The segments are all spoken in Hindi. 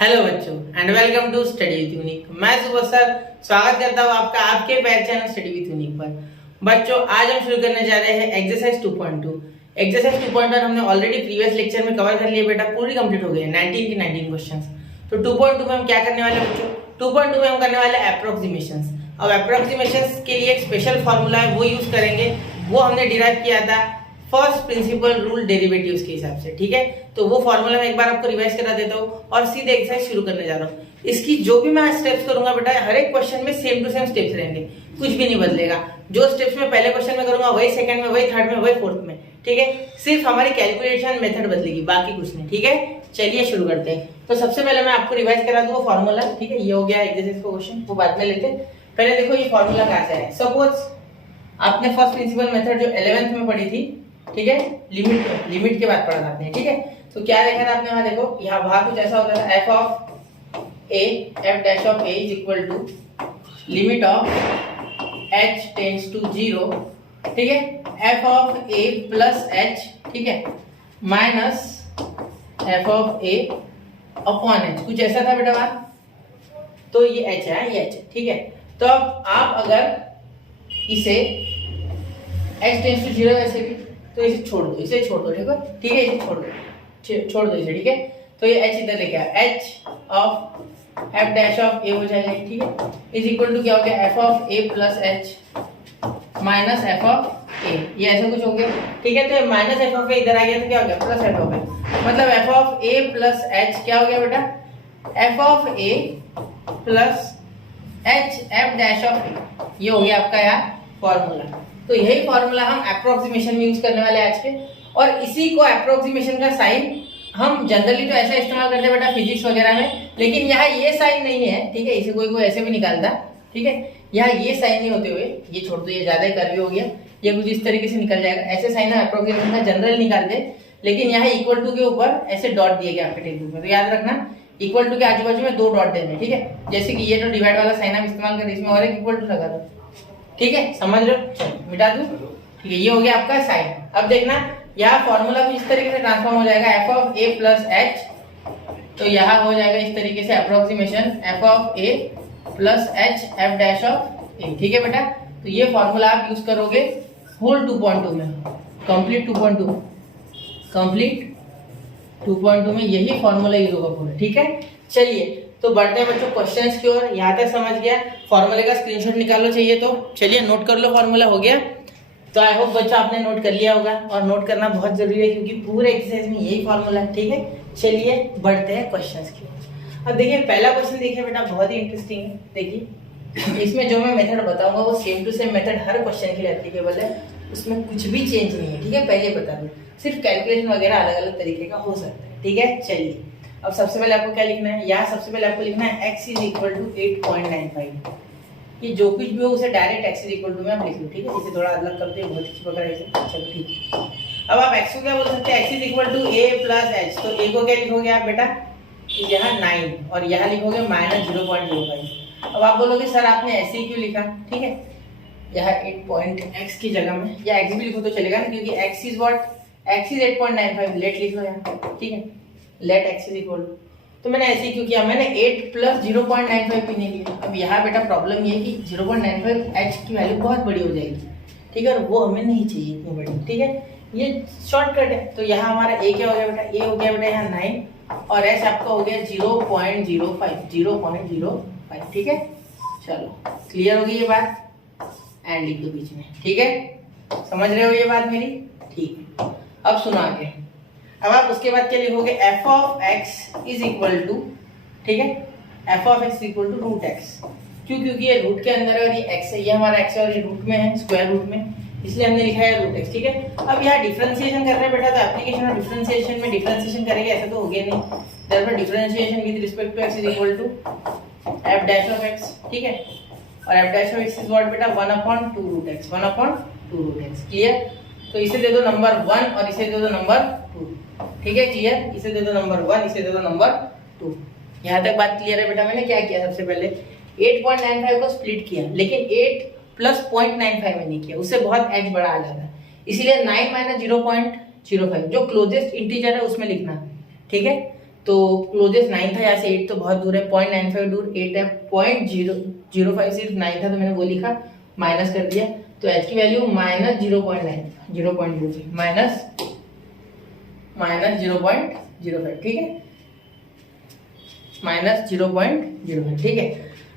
हेलो बच्चों and welcome to study with Unique. मैं सुबह सर स्वागत करता हूँ आपका आपके पैर चैनल स्टडी विथ यूनिक पर। बच्चों आज हम शुरू करने जा रहे हैं एक्सरसाइज 2.2। एक्सरसाइज 2.1 हमने ऑलरेडी प्रीवियस लेक्चर में कवर कर लिया बेटा, पूरी कंप्लीट हो गई है 19 की 19 क्वेश्चंस। तो 2.2 में हम क्या करने वाले बच्चों, 2.2 में हम करने वाले अप्रोक्सीमेशंस। अब अप्रोक्सीमेशंस के लिए एक स्पेशल फॉर्मूला है वो यूज करेंगे, वो हमने डिराइव किया था फर्स्ट प्रिंसिपल रूल डेरिवेटिव्स के हिसाब से। ठीक है, तो वो फॉर्मूला मैं एक बार आपको रिवाइज करा देता हूँ और सीधे एक्सरसाइज शुरू करने जा रहा हूँ। इसकी जो भी मैं स्टेप्स करूंगा बेटा, हर एक क्वेश्चन में सेम टू सेम स्टेप्स रहेंगे, कुछ भी नहीं बदलेगा। जो स्टेप्स मैं पहले क्वेश्चन में करूंगा वही सेकंड में, वही थर्ड में, वही फोर्थ में। ठीक है, सिर्फ हमारी कैलकुलेशन मेथड बदलेगी, बाकी कुछ नहीं। ठीक है, चलिए शुरू करते हैं। तो सबसे पहले मैं आपको रिवाइज करा दूंगा फॉर्मूला। ठीक है, ये हो गया एक्सरसाइज का क्वेश्चन, वो बाद में लेते हैं। पहले देखो ये फॉर्मूला कहां से है। सपोज आपने फर्स्ट प्रिंसिपल मेथड जो 11th में पढ़ी थी, ठीक है, लिमिट के बाद पढ़ा था आपने। ठीक है, तो क्या देखा था आपने वहां, देखो यहाँ वहां कुछ ऐसा होता है, F of a f dash of A is equal to limit of h tends to 0, ठीक है, F of A plus h, ठीक है, minus f of a upon h, कुछ ऐसा था बेटा वहां। तो ये एच है, ये एच है। ठीक है, तो अब आप अगर इसे एच टेंड्स टू 0 ऐसे भी, तो इसे छोड़ दो, इसे छोड़ दो। ठीक है, इसे छोड़ दो इसे। ठीक है, तो ये h इधर लेके आया, h of f dash of a हो जाएगा। ठीक है, इज इक्वल टू क्या हो गया, f of a plus h minus f of a, ये ऐसा कुछ हो गया। ठीक है, तो माइनस f ऑफ a इधर आ गया तो क्या हो गया, प्लस f ऑफ a, मतलब f of a plus h क्या हो गया बेटा, f of a plus h f dash of a, ये हो गया आपका यहाँ फॉर्मूला। तो यही फॉर्मूला हम अप्रोक्सीमेशन में यूज करने वाले हैं आज के, और इसी को अप्रोक्सीमेशन का साइन हम जनरली तो ऐसा इस्तेमाल करते हैं बेटा फिजिक्स वगैरह में, लेकिन यहाँ ये साइन नहीं है। ठीक है, इसे कोई ऐसे भी निकालता। ठीक है, यहाँ ये साइन नहीं होते हुए, ये छोड़ दो, ये ज्यादा ही कर्वी हो गया, ये कुछ इस तरीके से निकल जाएगा। ऐसे साइन हम अप्रोक्सीमेशन का जनरल निकालते, लेकिन यहाँ इक्वल टू के ऊपर ऐसे डॉट दिए गए आपके टेक्स्ट बुक में, तो याद रखना इक्वल टू के आजू बाजू में 2 डॉट देने। ठीक है, जैसे कि ये जो डिवाइड वाला साइन आप इस्तेमाल करें, इसमें और एक इक्वल टू लगा दो। ठीक है, समझ रहे हो, चलो मिटा दूं। ठीक है, ये हो गया आपका साइन। अब देखना यहाँ फॉर्मूला भी इस तरीके से ट्रांसफॉर्म हो जाएगा, F of A plus H, तो यहाँ हो जाएगा इस तरीके से approximation f of A plus h f dash of ए। ठीक है बेटा, तो ये फॉर्मूला आप यूज करोगे होल 2.2 में, कंप्लीट 2.2 में यही फॉर्मूला यूज होगा पूरा। ठीक है, चलिए तो बढ़ते हैं बच्चों क्वेश्चंस की ओर। यहाँ तक समझ गया, फॉर्मूले का स्क्रीनशॉट निकाल लो चाहिए तो चलिए नोट कर लो, फॉर्मूला हो गया। तो आई होप बच्चों आपने नोट कर लिया होगा, और नोट करना बहुत जरूरी है क्योंकि पूरे एक्सरसाइज में यही फॉर्मूला है। ठीक है, चलिए बढ़ते हैं क्वेश्चंस की ओर। अब देखिए पहला क्वेश्चन देखिए बेटा, बहुत ही इंटरेस्टिंग है। देखिए इसमें जो मैं मेथड बताऊंगा वो सेम टू सेम मेथड हर क्वेश्चन के लिए एप्लीकेबल है, उसमें कुछ भी चेंज नहीं है। ठीक है, पहले बता दूं, सिर्फ कैलकुलेशन वगैरह अलग अलग तरीके का हो सकता है। ठीक है, चलिए अब सबसे पहले आपको क्या लिखना है, यहाँ सबसे पहले आपको लिखना है x इज इक्वल टू 8.95। ये जो कुछ भी हो उसे direct x is equal to में आप लिख लो। ठीक है, इसे थोड़ा अलग करते हैं, बहुत अच्छी पकड़ है इसे। चलो ठीक है, अब आप x को क्या बोल सकते हैं, x is equal to a plus h, तो a को क्या लिखोगे आप बेटा, यहाँ 9 और यहाँ लिखोगे माइनस 0.05। अब आप बोलोगे सर आपने ऐसे ही क्यों लिखा। ठीक है, यहाँ 8.x की जगह में या x भी लिखो तो चलेगा ना, क्योंकि x is what, x is 8.95, let लिख लो यहाँ। ठीक है, let x is equal to, तो मैंने ऐसे क्यों किया, मैंने 8 प्लस 0.95 भी नहीं लिया। अब यहाँ बेटा प्रॉब्लम ये है कि 0.95 h की वैल्यू बहुत बड़ी हो जाएगी। ठीक है, और वो हमें नहीं चाहिए इतनी बड़ी। ठीक है, ये शॉर्टकट है। तो यहाँ हमारा a क्या हो गया बेटा, a हो गया बेटा यहाँ 9 और h आपका हो गया 0.05। ठीक है, चलो क्लियर हो गई ये बात, एंड लिख दो बीच में। ठीक है, समझ रहे हो ये बात मेरी। ठीक है, अब सुनो आगे। अब आप उसके बाद क्या लिखोगे, f of x is equal to, ठीक है, f of x equal to root x। क्यों, क्योंकि ये रूट के अंदर है और ये x है, ये हमारा x है और ये रूट में है, स्क्वायर रूट में, इसलिए हमने लिखा है रूट x। ठीक है, अब यहाँ डिफरेंशिएशन कर रहे हैं बेटा, तो एप्लीकेशन और डिफरेंशिएशन में डिफरेंशिएशन करेंगे ऐसा तो हो गया नहीं, therefore differentiation with respect to x is equal to f dash of x। ठीक है, और f dash of x is what बेटा, 1/2 root x, 1/2 root x। Clear, तो इसे दे दो नंबर 1 और इसे दे दो नंबर 2। ठीक है, क्लियर, इसे दे दो नंबर 1, इसे दे दो नंबर 2। यहाँ तक बात क्लियर है बेटा। मैंने क्या किया, सबसे पहले 8.95 को स्प्लिट किया, लेकिन 8 प्लस 0.95 में नहीं किया, उससे बहुत h बड़ा आ जाता है, इसीलिए 9 माइनस 0.05 जो क्लोजेस्ट इंटीजर है उसमें लिखना। ठीक है, तो क्लोजेस्ट 9 था, यहाँ से 8 तो बहुत दूर है, 0.95 दूर 8 है, 0.005 सिर्फ 9 था तो मैंने वो लिखा, माइनस कर दिया, तो h की वैल्यू माइनस 0.9 माइनस 0.05, ठीक है, माइनस 0.05, ठीक है।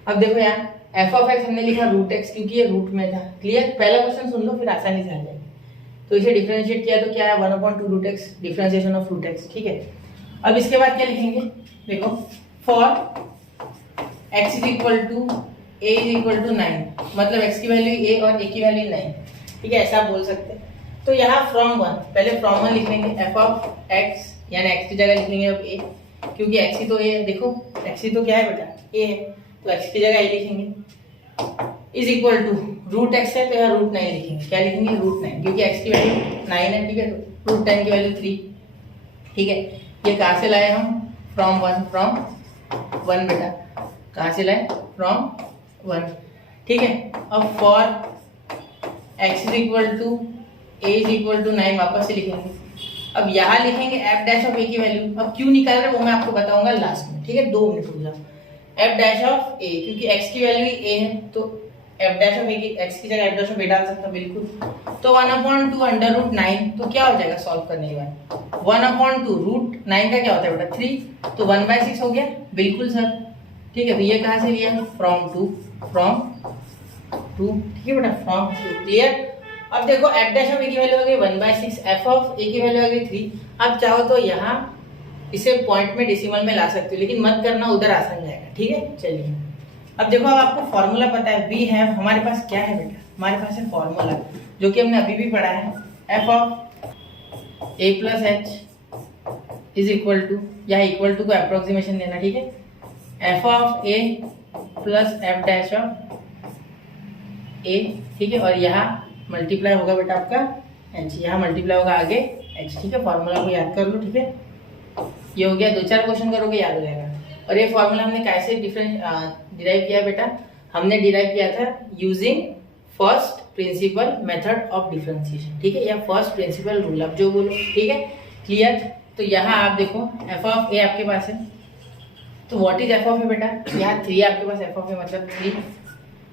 अब देखो यार f ऑफ x हमने लिखा रूट x क्योंकि ये रूट में था, क्लियर। पहला क्वेश्चन सुन लो फिर आसानी से आ जाएगा। तो इसे डिफरेंशिएट किया तो क्या है 1/2 root x, differentiation of root x, ठीक है। अब इसके बाद क्या लिखेंगे, देखो for x is equal to a is equal to 9, मतलब x की वैल्यू a और a की वैल्यू 9, ठीक है, ऐसा आप बोल सकते हैं। तो यहाँ फ्रॉम 1, पहले फ्रॉम 1 लिख लेंगे, f ऑफ x यानी x की जगह लिख लेंगे अब a, क्योंकि x ही तो a है, देखो x ही तो क्या है बेटा a है, तो x की जगह a लिखेंगे, is equal to root x है तो यहाँ रूट 9 लिखेंगे, क्या लिखेंगे रूट 9, क्योंकि x की वैल्यू 9 है, ठीक है, तो रूट 10 की वैल्यू 3, ठीक है। ये कहाँ से लाए हम, फ्रॉम 1 बेटा, कहाँ से लाए फ्रॉम 1, ठीक है। अब for x is equal to a is equal to 9 वापस से लिखेंगे, अब यहाँ लिखेंगे f डैश ऑफ a की वैल्यू, अब क्यों निकाल रहे हैं वो मैं आपको बताऊंगा लास्ट में, ठीक है, 2 मिनट रुक जाओ। f डैश ऑफ a क्योंकि x की वैल्यू a है तो f डैश ऑफ a की x की जगह f डैश ऑफ a डाल सकता हूं, बिल्कुल। तो 1/2 अंडर रूट 9, तो क्या हो जाएगा सॉल्व करने के बाद 1/2 रूट 9 का क्या होता है बेटा 3, तो 1/6 हो गया, बिल्कुल सर, ठीक है। तो ये कहाँ से लिया, फ्रॉम 2, ठीक है बेटा, फ्रॉम 2, क्लियर। अब देखो f डैश ऑफ a की वैल्यू हो गई 1/6, f ऑफ a की वैल्यू हो गई 3। अब चाहो तो यहाँ इसे पॉइंट में डेसिमल में ला सकते हो, लेकिन मत करना, उधर आसान जाएगा, ठीक है। चलिए अब देखो, अब आपको फॉर्मूला पता है, वी हैव, हमारे पास क्या है बेटा, हमारे पास है फॉर्मूला जो कि हमने अभी भी पढ़ा है, f of a plus h is equal to, यहाँ इक्वल टू को अप्रोक्सीमेशन देना, ठीक है, f of a plus f dash of a, ठीक है, और यहाँ मल्टीप्लाई होगा बेटा आपका h, यहाँ मल्टीप्लाई होगा आगे h, ठीक है। फॉर्मूला को याद कर लो, ठीक है, ये हो गया, 2-4 क्वेश्चन करोगे याद हो जाएगा। और ये फॉर्मूला हमने कैसे डिराइव किया बेटा, हमने डिराइव किया था using first principle method of differentiation, ठीक है, या फर्स्ट प्रिंसिपल रूल, अब जो बोलो, ठीक है, क्लियर। तो यहाँ आप देखो f ऑफ a आपके पास है, तो what is f of a बेटा, यहाँ 3 आपके पास, f ऑफ a मतलब 3,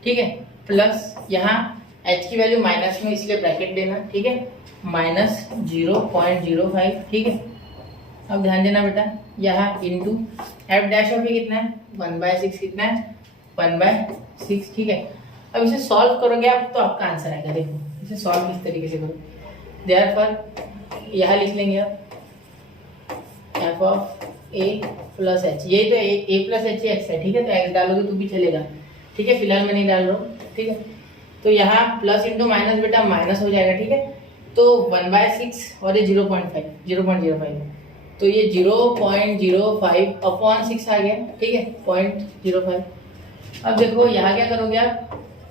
ठीक है, प्लस यहाँ h की वैल्यू माइनस में इसलिए ब्रैकेट देना, ठीक है, माइनस 0.05, ठीक है। अब ध्यान देना बेटा, यहाँ into f dash of a कितना है 1/6, कितना है 1/6, ठीक है। अब इसे सॉल्व करोगे आप तो आपका आंसर आएगा, देखो इसे सॉल्व किस तरीके से करो, देयरफॉर यहाँ लिख लेंगे आप f of a plus h, यही तो a प्लस h x है, ठीक है, तो x डालोगे तो भी चलेगा, ठीक है, फिलहाल मैं नहीं डाल रहा हूँ, ठीक है। तो यहाँ प्लस इंटू माइनस बेटा माइनस हो जाएगा, ठीक है, तो 1/6 और ये 0.05, तो ये 0.05 अपॉन 6 आ गया, ठीक है, 0.05। अब देखो यहाँ क्या करोगे आप,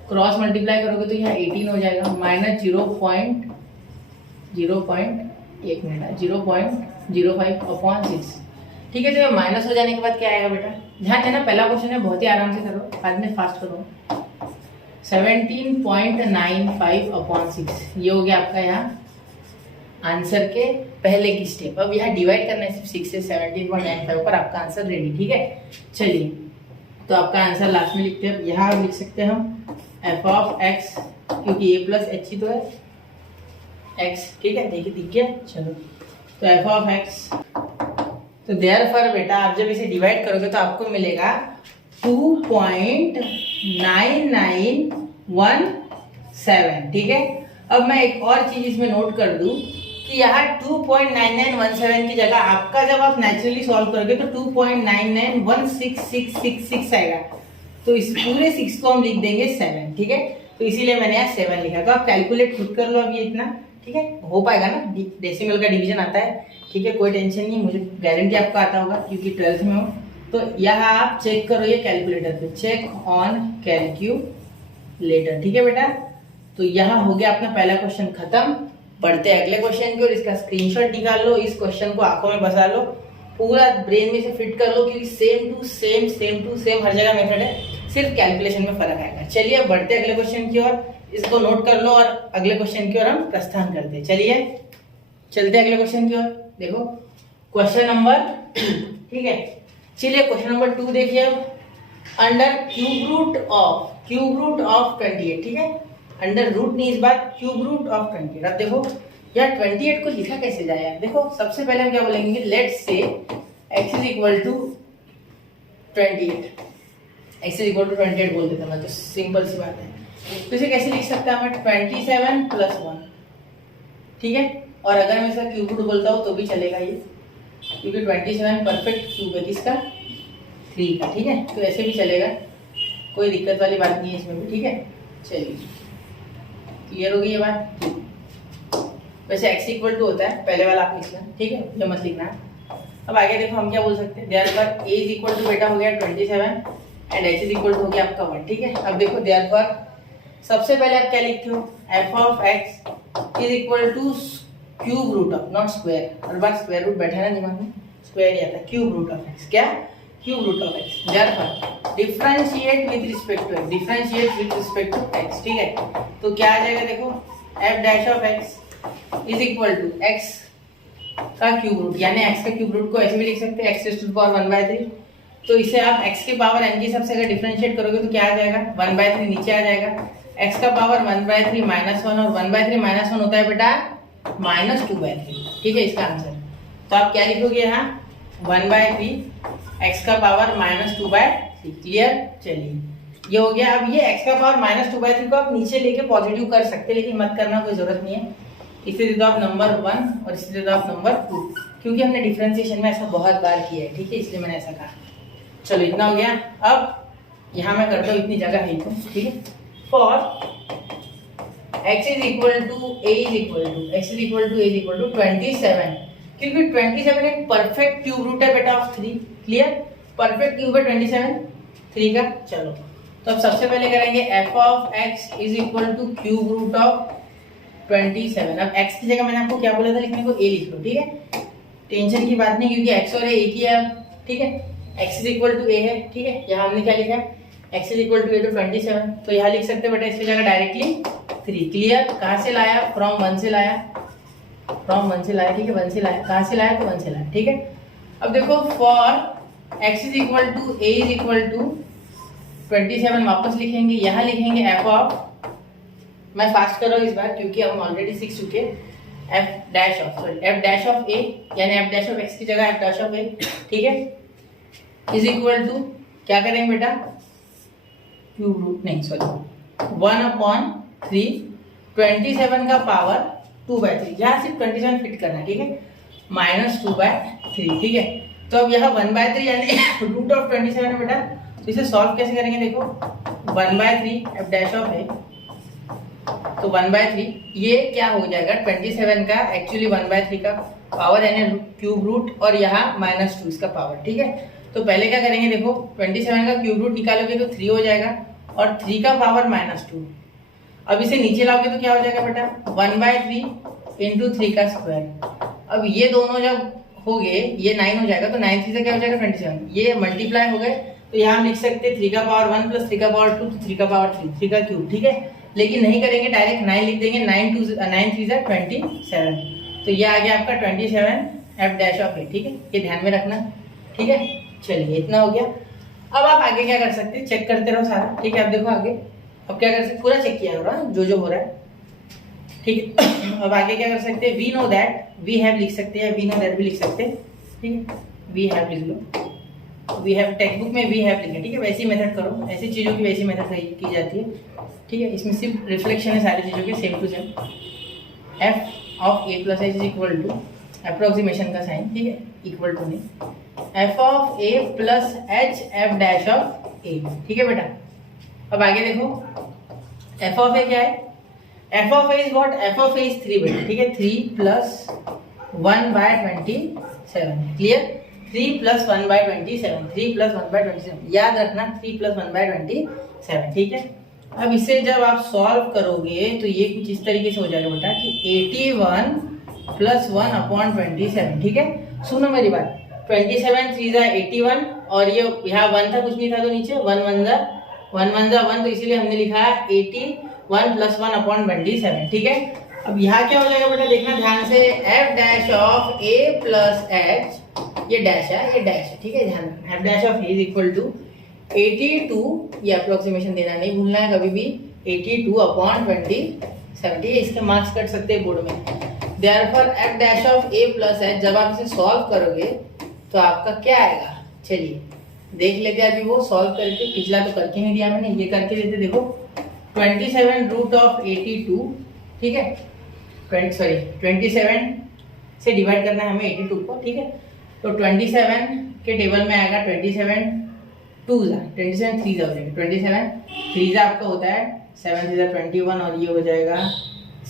क्रॉस मल्टीप्लाई करोगे तो यहाँ 18 हो जाएगा, माइनस 0.05 अपॉन 6, ठीक है। तो ये माइनस हो जाने के बाद क्या आएगा बेटा, ध्यान देना, पहला क्वेश्चन है, बहुत ही आराम से करो, बाद में फास्ट करो, 17.95 अपॉन 6, ये हो गया आपका यहाँ आंसर के पहले की स्टेप। अब यहाँ डिवाइड करना है सिर्फ 6 से 17.95 पर, आपका आंसर रेडी, ठीक है। चलिए तो आपका आंसर लास्ट में लिखते हैं, यहाँ लिख सकते हैं हम f ऑफ x, क्योंकि a प्लस h ही तो है x, ठीक है, देखिए दिख गया, चलो तो f ऑफ x, तो देयरफॉर बेटा आप जब इसे डिवाइड करोगे तो आपको मिलेगा 2.9917, ठीक है। अब मैं एक और चीज इसमें नोट कर दूं कि यहाँ 2.9917 की जगह आपका जब आप नेचुरली सॉल्व करोगे तो 2.99166666 आएगा, तो इस पूरे 6 को हम लिख देंगे 7, ठीक है, तो इसीलिए मैंने यहाँ 7 लिखा। तो आप कैलकुलेट खुद कर लो अब ये इतना, ठीक है, हो पाएगा ना, डेसिमल का डिवीजन आता है, ठीक है, कोई टेंशन नहीं, मुझे गारंटी आपको आता होगा क्योंकि 12th में हो। तो यहाँ आप चेक करो ये कैलकुलेटर पे, चेक ऑन कैलकुलेटर, ठीक है बेटा। तो यहाँ हो गया अपना पहला क्वेश्चन खत्म, बढ़ते हैं अगले क्वेश्चन की, और इसका स्क्रीनशॉट निकाल लो, इस क्वेश्चन को आंखों में बसा लो, पूरा ब्रेन में से फिट कर लो, क्योंकि सेम टू सेम हर जगह मेथड है, सिर्फ कैलकुलेशन में फर्क आएगा। चलिए अब बढ़ते हैं अगले क्वेश्चन की ओर, इसको नोट कर लो और अगले क्वेश्चन की ओर हम प्रस्थान करते हैं। चलिए चलते हैं अगले क्वेश्चन की ओर। देखो क्वेश्चन नंबर ठीक है। चलिए क्वेश्चन नंबर 2 देखिए अब। अंडर क्यूब रूट ऑफ 28, ठीक है। अंडर रूट नहीं, इस बार क्यूब रूट ऑफ 28। अब देखो यार 28 को लिखा कैसे जाए यार। देखो सबसे पहले हम क्या बोलेंगे, let's say x is equal to 28, x is equal to 28 बोल देते हैं, तो सिंपल सी बात है। तो इसे कैसे लिख सकते हैं हम, 27 प्लस 1, ठीक है। और अगर मैं इसका क्यूब रूट बोलता हूँ तो भी चलेगा ये, क्योंकि 27 परफेक्ट क्यूब है किसका, 3 का, ठीक है। तो ऐसे भी चलेगा, कोई दिक्कत वाली बात नहीं है इसमें भी, ठीक है। चलिए क्लियर होगी ये बात। वैसे x इक्वल टू होता है, पहले वाला आप लिखना, ठीक है, ये मत लिखना। अब आगे देखो हम क्या बोल सकते हैं, therefore a is equal to बेटा हो गया 27 and h is equal to हो गया आपका 1, ठीक है। अब देखो देयरफॉर सबसे पहले आप क्या लिखते हो, f of x is equal to cube root of, not square, हर बार स्क्वायर रूट बैठा है ना दिमाग में, स्क्वायर ही आता है, क्यूब रूट ऑफ x, क्या, cube root of x। Therefore differentiate with respect to x, differentiate with respect to x, ठीक है। तो क्या आ जाएगा देखो, f dash of x is equal to x का क्यूब रूट, यानी x का क्यूब रूट को ऐसे भी लिख सकते हैं x raise to the power 1/3। तो इसे आप x के पावर n के हिसाब से अगर डिफरेंशिएट करोगे तो क्या आ जाएगा, 1/3 नीचे आ जाएगा, x का पावर 1/3 -1, और 1/3 -1 होता है बेटा -2/3, ठीक है इसका आंसर। तो आप क्या लिखोगे यहाँ, 1/3 x का पावर -2/3, क्लियर। चलिए ये हो गया। अब ये x का पावर -2/3 को आप नीचे लेके पॉजिटिव कर सकते हैं, लेकिन मत करना, कोई जरूरत नहीं है। इसे दे दो आप नंबर 1 और इसे दे दो आप नंबर 2, क्योंकि हमने डिफरेंशिएशन में ऐसा बहुत बार किया है, ठीक है, इसलिए मैंने ऐसा कहा। चलो इतना हो गया। अब यहाँ मैं करता हूँ, इतनी जगह है तो, ठीक है। For x is equal to a is equal to, x is equal to a is equal to 27, क्योंकि 27 एक परफेक्ट क्यूब रूट है बेटा ऑफ 3, क्लियर। परफेक्ट क्यूब है 27 3 का। चलो तो अब सबसे पहले करेंगे f of x is equal to cube root of 27। अब x की जगह मैंने आपको क्या बोला था लिखने को, a लिख लो, ठीक है, टेंशन की बात नहीं, क्योंकि x और a एक ही है, ठीक है। x is equal to a है, ठीक है। यहाँ हमने क्या लिखा है, x is equal to a तो 27, तो यहाँ लिख सकते हैं बेटा इसकी जगह डायरेक्टली 3, क्लियर। कहाँ से लाया, फ्रॉम 1 से लाया, फ्रॉम 1 से लाया, ठीक है, 1 से लाया, कहाँ से लाया तो 1 से लाया, ठीक है। अब देखो for x is equal to a is equal to 27 वापस लिखेंगे, यहाँ लिखेंगे f ऑफ, मैं फास्ट कर रहा हूँ इस बार क्योंकि हम ऑलरेडी सीख चुके, f dash of, sorry f dash of a, यानी f डैश ऑफ x की जगह f डैश ऑफ a, ठीक है, इज इक्वल टू क्या करेंगे बेटा, क्यूब रूट नहीं सॉरी 1/3 27 का पावर 2/3, यहाँ सिर्फ 27 फिट करना है, ठीक है, -2/3, ठीक है। तो अब यहाँ 1/3 यानी रूट ऑफ 27 है बेटा, तो इसे सॉल्व कैसे करेंगे, देखो 1/3 f डैश ऑफ a, तो 1/3 ये क्या हो जाएगा 27 का एक्चुअली 1/3 का पावर यानी क्यूब रूट, और यहाँ -2 इसका पावर, ठीक है। तो पहले क्या करेंगे, देखो 27 का क्यूब रूट निकालोगे तो 3 हो जाएगा, और 3 का पावर -2। अब इसे नीचे लाओगे तो क्या हो जाएगा बेटा, 1/3 इंटू 3 का स्क्वायर। अब ये दोनों जब हो गए, ये 9 हो जाएगा, तो 9 3 से क्या हो जाएगा 27, ये मल्टीप्लाई हो गए, तो यहाँ हम लिख सकते हैं 3 का पावर 1 प्लस 3 का पावर 2, तो 3 का पावर 3, 3 का क्यूब, ठीक है। लेकिन नहीं करेंगे, डायरेक्ट 9 लिख देंगे, 9 3 जा 27, तो ये आ गया आपका 27 f डैश ऑफ a, ठीक है, ये ध्यान में रखना, ठीक है। चलिए इतना हो गया। अब आप आगे क्या कर सकते हैं, चेक करते रहो सारा, ठीक है। अब देखो आगे, अब क्या कर सकते, पूरा चेक किया हो रहा जो हो रहा है, ठीक है। अब आगे क्या कर सकते हैं, we know that, we have लिख सकते हैं, वी नो दैट भी लिख सकते हैं, ठीक है, वी हैव लिख लो, वी हैव टेक्स्ट बुक में वी हैव लिखा, ठीक है। वैसी मेथड करो, ऐसी चीज़ों की वैसी मेथड की जाती है, ठीक है। इसमें सिर्फ रिफ्लेक्शन है सारी चीज़ों के, same to same. f of a plus H is equal to, approximation का साइन, ठीक है, इक्वल टू नहीं, f of a plus H f dash of a, ठीक है बेटा। अब आगे देखो f ऑफ a क्या है, f of a is what, f of a is 3 बेटा, ठीक है, 3 प्लस 1/27, क्लियर, 3 प्लस 1/27, 3 प्लस 1/27, याद रखना 3 प्लस 1/27, ठीक है। अब इसे जब आप सॉल्व करोगे तो ये कुछ इस तरीके से हो जाएगा बेटा कि 81 प्लस 1/27, ठीक है। सुनो मेरी बात, 27 3 जा 81, और ये यहाँ 1 था, कुछ नहीं था, तो नीचे 1 1 जा 1, तो इसीलिए हमने लिखा है 81 प्लस 1/27, ठीक है। अब यहाँ क्या हो जाएगा बेटा, देखना ध्यान से, F dash of A plus H, ये डैश है ये डैश है, ठीक है, ध्यान रखना, F dash of A is equal to 82, ये अप्रोक्सीमेशन देना नहीं भूलना है कभी भी, 82/27, इसके मार्क्स कट सकते हैं बोर्ड में। Therefore f dash of A plus H, जब आप इसे सॉल्व करोगे तो आपका क्या आएगा, चलिए देख लेते हैं अभी वो सॉल्व करके, पिछला तो करके नहीं दिया मैंने, ये करके देते, देखो 27√82, ठीक है, 27 से डिवाइड करना है हमें 82 को, ठीक है, तो 27 के टेबल में आएगा 27 2 जा 27 3 जा हो जाएगा, 27 3 जा आपका होता है 7 3 जा 21 और ये हो जाएगा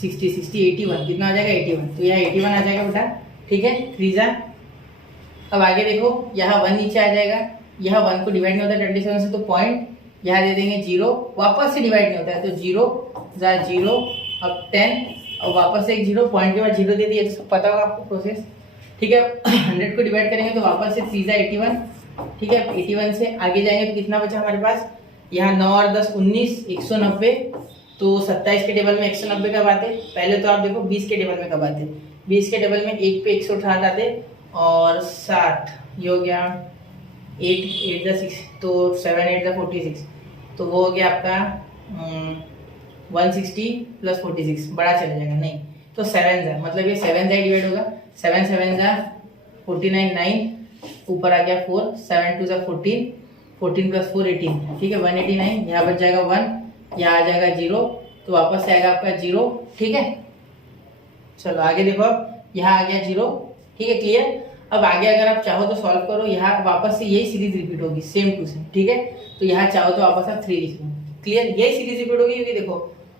60 60 81, कितना आ जाएगा 81, तो यहाँ 81 आ जाएगा बेटा, ठीक है, 3 जा। अब आगे देखो, यहाँ 1 नीचे आ जाएगा, यहाँ 1 को डिवाइड नहीं होता 27 से, तो पॉइंट यहाँ दे देंगे 0, वापस से डिवाइड नहीं होता है तो 0 जा 0, अब 10 और वापस से एक 0, पॉइंट के बाद 0 दे दिए, तो सब पता होगा आपको प्रोसेस, ठीक है। 100 को डिवाइड करेंगे तो वापस से 3 जा 81, ठीक है, 81 से आगे जाएंगे तो कितना बचा हमारे पास, यहाँ 9 और 10 19, 190, तो 27 के टेबल में 190 कब आते, पहले तो आप देखो 20 के टेबल में कब आते, 20 के टेबल में 1 पे 168 आते और 60, ये हो गया 8 8 जा 6, तो 7 8 जा 46, तो वो हो गया आपका 160 + 46, बड़ा चल जाएगा नहीं, तो 7 जा, मतलब ये 7 जा डिवाइड होगा, 7 7 जा 49, 9 ऊपर आ गया 4, 7 2 जा 14, 14 + 4 18, ठीक है, 189, यहाँ बच जाएगा 1, यहाँ आ जाएगा 0, तो वापस से आएगा आपका 0, ठीक है। चलो आगे देखो, अब यहाँ आ गया 0, ठीक है, क्लियर। अब आगे अगर आप चाहो तो सॉल्व करो, यहाँ वापस से यही सीरीज रिपीट होगी सेम टू सेम, ठीक है, तो यहाँ चाहो तो वापस आप 3 लिख लो, क्लियर, यही सीरीज रिपीट होगी, क्योंकि देखो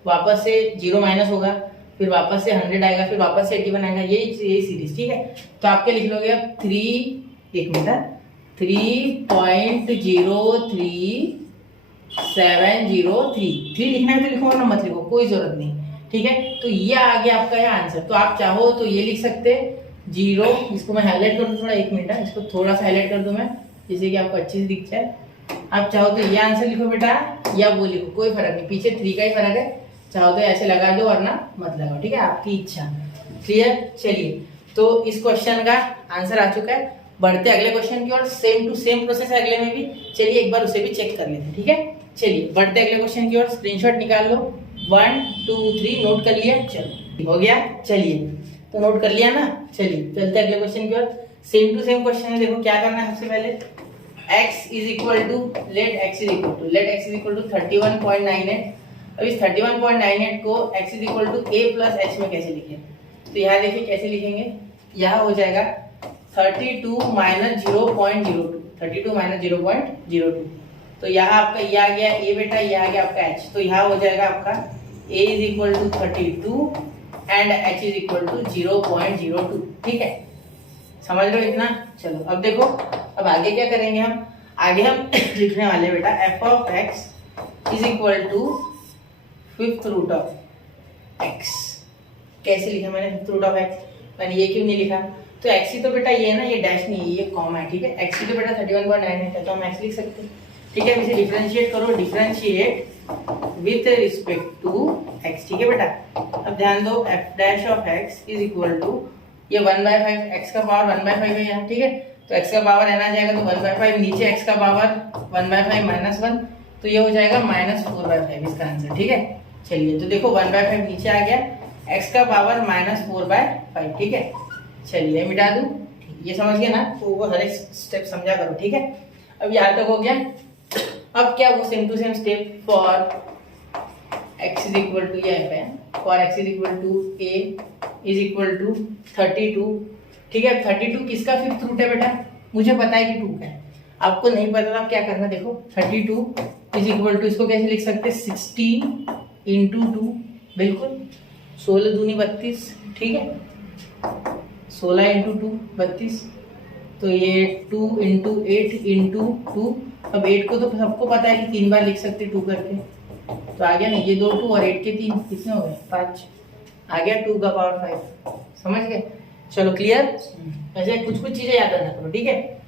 वापस से 0 माइनस होगा, फिर वापस से 100 आएगा, फिर वापस से 81 आएगा, यही सीरीज, ठीक है। तो आपके लिख लोगे अब 3 3.03703 लिखना है तो लिखो ना मत लिखो, कोई जरूरत नहीं, ठीक है। तो ये आ गया आपका यहाँ आंसर, तो आप चाहो तो ये लिख सकते 0, इसको मैं हाईलाइट कर दूं थोड़ा, 1 मिनट है, इसको थोड़ा सा हाईलाइट कर दूं मैं, जिससे कि आपको अच्छे से दिख जाए। आप चाहो तो ये आंसर लिखो बेटा, या वो लिखो, कोई फर्क नहीं, पीछे 3 का ही फर्क है, चाहो तो ऐसे लगा दो वरना मत लगाओ, ठीक है, आपकी इच्छा, क्लियर। चलिए, तो इस क्वेश्चन का आंसर आ चुका है, बढ़ते अगले क्वेश्चन की ओर, सेम टू सेम प्रोसेस है अगले में भी, चलिए एक बार उसे भी चेक कर लेते हैं, ठीक है। चलिए बढ़ते अगले क्वेश्चन की ओर, स्क्रीनशॉट निकाल लो, 1 2 3 नोट कर लिया, चलो हो गया, चलिए तो नोट कर लिया ना, चलिए चलते अगले क्वेश्चन की ओर, सेम टू सेम क्वेश्चन है, देखो क्या करना है सबसे पहले, x is equal to, let x is equal to 31.98, अब इस 31.98 को x is equal to a plus h में कैसे लिखें, तो यहाँ देखिए कैसे लिखेंगे, यहाँ हो जाएगा 32 माइनस 0.02, 32 माइनस 0.02, तो यहाँ आपका ये आ गया a बेटा, ये आ गया आपका h, तो यहाँ हो जाएगा आपका a is equal to 32 and h is equal to 0.02, ठीक है, समझ लो इतना। चलो अब देखो, अब आगे क्या करेंगे हम, आगे हम लिखने वाले बेटा f of x is equal to 5th root of x, कैसे लिखा मैंने 5th रूट ऑफ x, मैंने ये क्यों नहीं लिखा, तो x ही तो बेटा ये है ना, ये डैश नहीं है, ये कॉमा है, ठीक है, x ही तो बेटा 31.98 है, तो हम x लिख सकते हैं, ठीक है। इसे डिफरेंशिएट करो, differentiate with respect to x, ठीक है बेटा। अब ध्यान दो, f dash of x is equal to, ये 1/5, x का पावर 1/5 है यहाँ, ठीक है, तो x का पावर n आ जाएगा, तो 1/5 नीचे x का पावर 1/5 माइनस 1, तो ये हो जाएगा -4/5 इसका आंसर, ठीक है। चलिए तो देखो 1/5 नीचे आ गया, x का पावर -4/5, ठीक है। चलिए मिटा दूं, ये समझ गए ना, तो वो हर एक स्टेप समझा करो, ठीक है। अब यहाँ तक हो गया, अब क्या वो same to same step for x is equal to, ये है for x is equal to a is equal to 32, ठीक है। 32 किसका 5th रूट है बेटा, मुझे पता है कि 2 का है, आपको नहीं पता था क्या करना, देखो 32 इज इक्वल टू, इसको कैसे लिख सकते 16 × 2, बिल्कुल 16 दूनी 32, ठीक है, 16 × 2 32, तो ये 2 × 8 × 2, अब 8 को तो सबको पता है कि 3 बार लिख सकते 2 करके, तो आ गया ना, ये 2 2 और 8 के 3 कितने हो गए 5, आ गया 2 का पावर 5, समझ गए। चलो क्लियर, ऐसे कुछ कुछ चीजें याद रखना करो, ठीक है,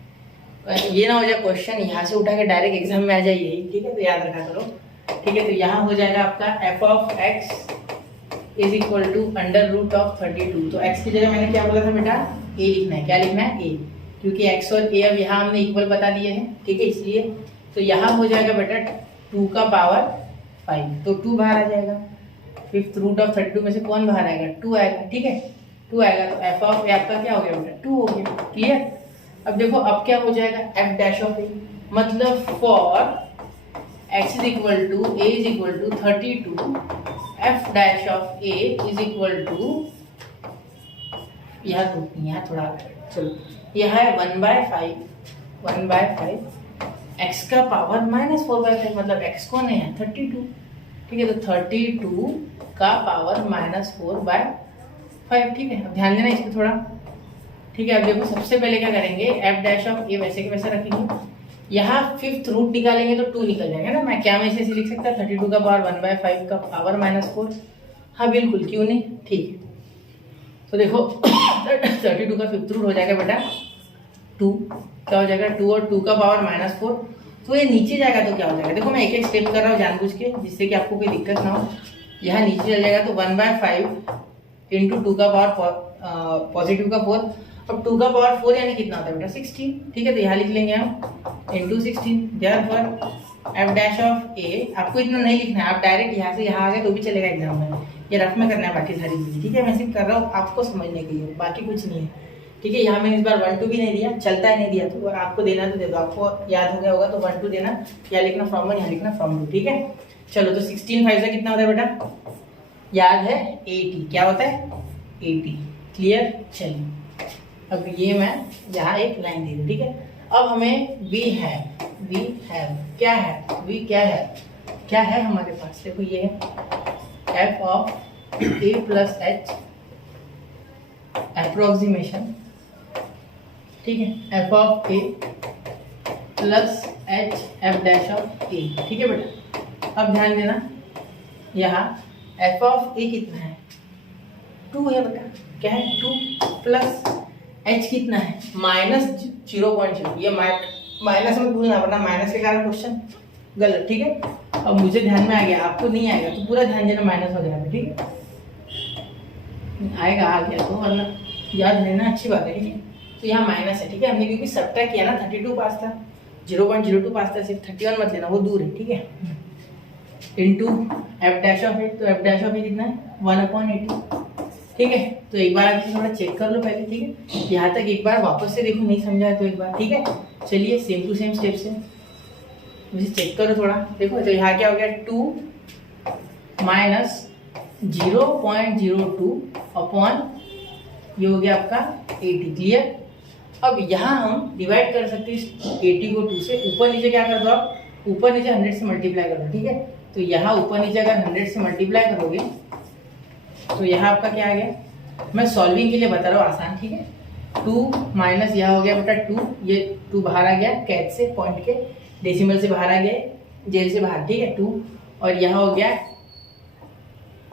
ये ना हो जाए क्वेश्चन यहाँ से उठा के डायरेक्ट एग्जाम में आ जाए यही, ठीक है, तो याद रखा करो, ठीक है। तो यहाँ हो जाएगा आपका f of x is equal to under root of 32। तो x की जगह मैंने क्या बोला था बेटा, a लिखना है। क्या लिखना है, a, क्योंकि x और a अब यहाँ हमने इक्वल बता दिए हैं, ठीक है, इसलिए तो यहाँ हो जाएगा बेटा 2 का पावर 5, तो 2 बाहर आ जाएगा। फिफ्थ रूट ऑफ 32 में से कौन बाहर आएगा, 2 आएगा, ठीक है, 2 आएगा, तो f ऑफ a आपका क्या हो गया बेटा, 2 हो गया। क्लियर। अब देखो अब क्या हो जाएगा, f डैश ऑफ a, मतलब for x is equal to a is equal to 32, f dash of a is equal to, यहाँ थोड़ा चलो, यह है 1/5 x का पावर -4/5, मतलब x कौन है, 32, ठीक है, तो 32 का पावर -4/5, ठीक है। अब ध्यान देना इस पर थोड़ा, ठीक है। अब देखो सबसे पहले क्या करेंगे, f डैश ऑफ a वैसे के वैसे रखेंगे, यहाँ फिफ्थ रूट निकालेंगे तो 2 निकल जाएगा ना। मैं क्या में से लिख सकता, 32 का पावर 1/5 का पावर -4, हाँ बिल्कुल, क्यों नहीं, ठीक है। तो देखो 32 का फिफ्थ रूट हो जाएगा बेटा 2, क्या हो जाएगा 2 और 2 का पावर -4, तो ये नीचे जाएगा तो क्या हो जाएगा, देखो मैं एक एक स्टेप कर रहा हूँ जानबूझ के, जिससे कि आपको कोई दिक्कत ना हो। यहाँ नीचे चल जाएगा तो 1/5 इंटू 2 का पावर पॉजिटिव का 4, अब 2 का पावर 4 यानी कितना होता है बेटा 16, ठीक है, तो यहाँ लिख लेंगे हम into 16। Therefore f dash of a, आपको इतना नहीं लिखना है, आप डायरेक्ट यहाँ से यहाँ आ गए तो भी चलेगा एग्जाम में, ये रफ में करना है बाकी सारी चीज़ें, ठीक है, मैं सिर्फ कर रहा हूँ आपको समझने के लिए, बाकी कुछ नहीं है, ठीक है। यहाँ मैंने इस बार 1 2 भी नहीं दिया, चलता है नहीं दिया, तो आपको देना तो दे दो, आपको याद हो गया होगा तो 1 2 देना, यहाँ लिखना फ्रॉम 1, यहाँ लिखना फ्रॉम 2, ठीक है। चलो तो 16 5 से कितना होता है बेटा, याद है 80, क्या होता है 80, क्लियर। चलिए अब ये मैं यहाँ एक लाइन दे दूँ, ठीक है। अब हमें वी हैव क्या है, वी क्या है हमारे पास, देखो ये है F of A plus h approximation, ठीक है, F of A plus h f dash of ए, ठीक है बेटा। अब ध्यान देना, यहाँ एफ ऑफ ए कितना है, 2 है बेटा, क्या है 2, प्लस एच कितना है -0.0, ये माइनस में भूलना वरना माइनस के कारण क्वेश्चन गलत, ठीक है। अब मुझे ध्यान में आ गया, आपको नहीं आएगा तो पूरा ध्यान देना माइनस वगैरह में, ठीक है, आएगा आ गया तो, वरना याद रहना अच्छी बात है, ठीक है। तो यहाँ माइनस है, ठीक है, हमने क्योंकि सबट्रैक्ट किया ना, 32 पास था, 0.02 पास था, सिर्फ 31 मत लेना, वो दूर है, ठीक है, इंटू एफ डैश ऑफ ए, तो एफ डैश ऑफ ए कितना है 1/80, ठीक है। तो एक बार आप थोड़ा चेक कर लो पहले, ठीक है, यहाँ तक एक बार वापस से देखो, नहीं समझा है तो एक बार, ठीक है। चलिए सेम टू सेम स्टेप से मुझे चेक करो थोड़ा, देखो तो यहाँ क्या हो गया 2 माइनस 0.02 अपॉन ये हो गया आपका 80, क्लियर। अब यहाँ हम डिवाइड कर सकते हैं 80 को 2 से, ऊपर नीचे क्या कर दो आप, ऊपर नीचे 100 से मल्टीप्लाई कर दो, ठीक है। तो यहाँ ऊपर नीचे अगर 100 से मल्टीप्लाई करोगे तो यहाँ आपका क्या आ गया, मैं सॉल्विंग के लिए बता रहा हूँ आसान, ठीक है। 2 माइनस यहाँ हो गया बेटा 2, ये 2 बाहर आ गया कैच से, पॉइंट के डेसिमल से बाहर आ गया, जेल से बाहर, ठीक है 2, और यहाँ हो गया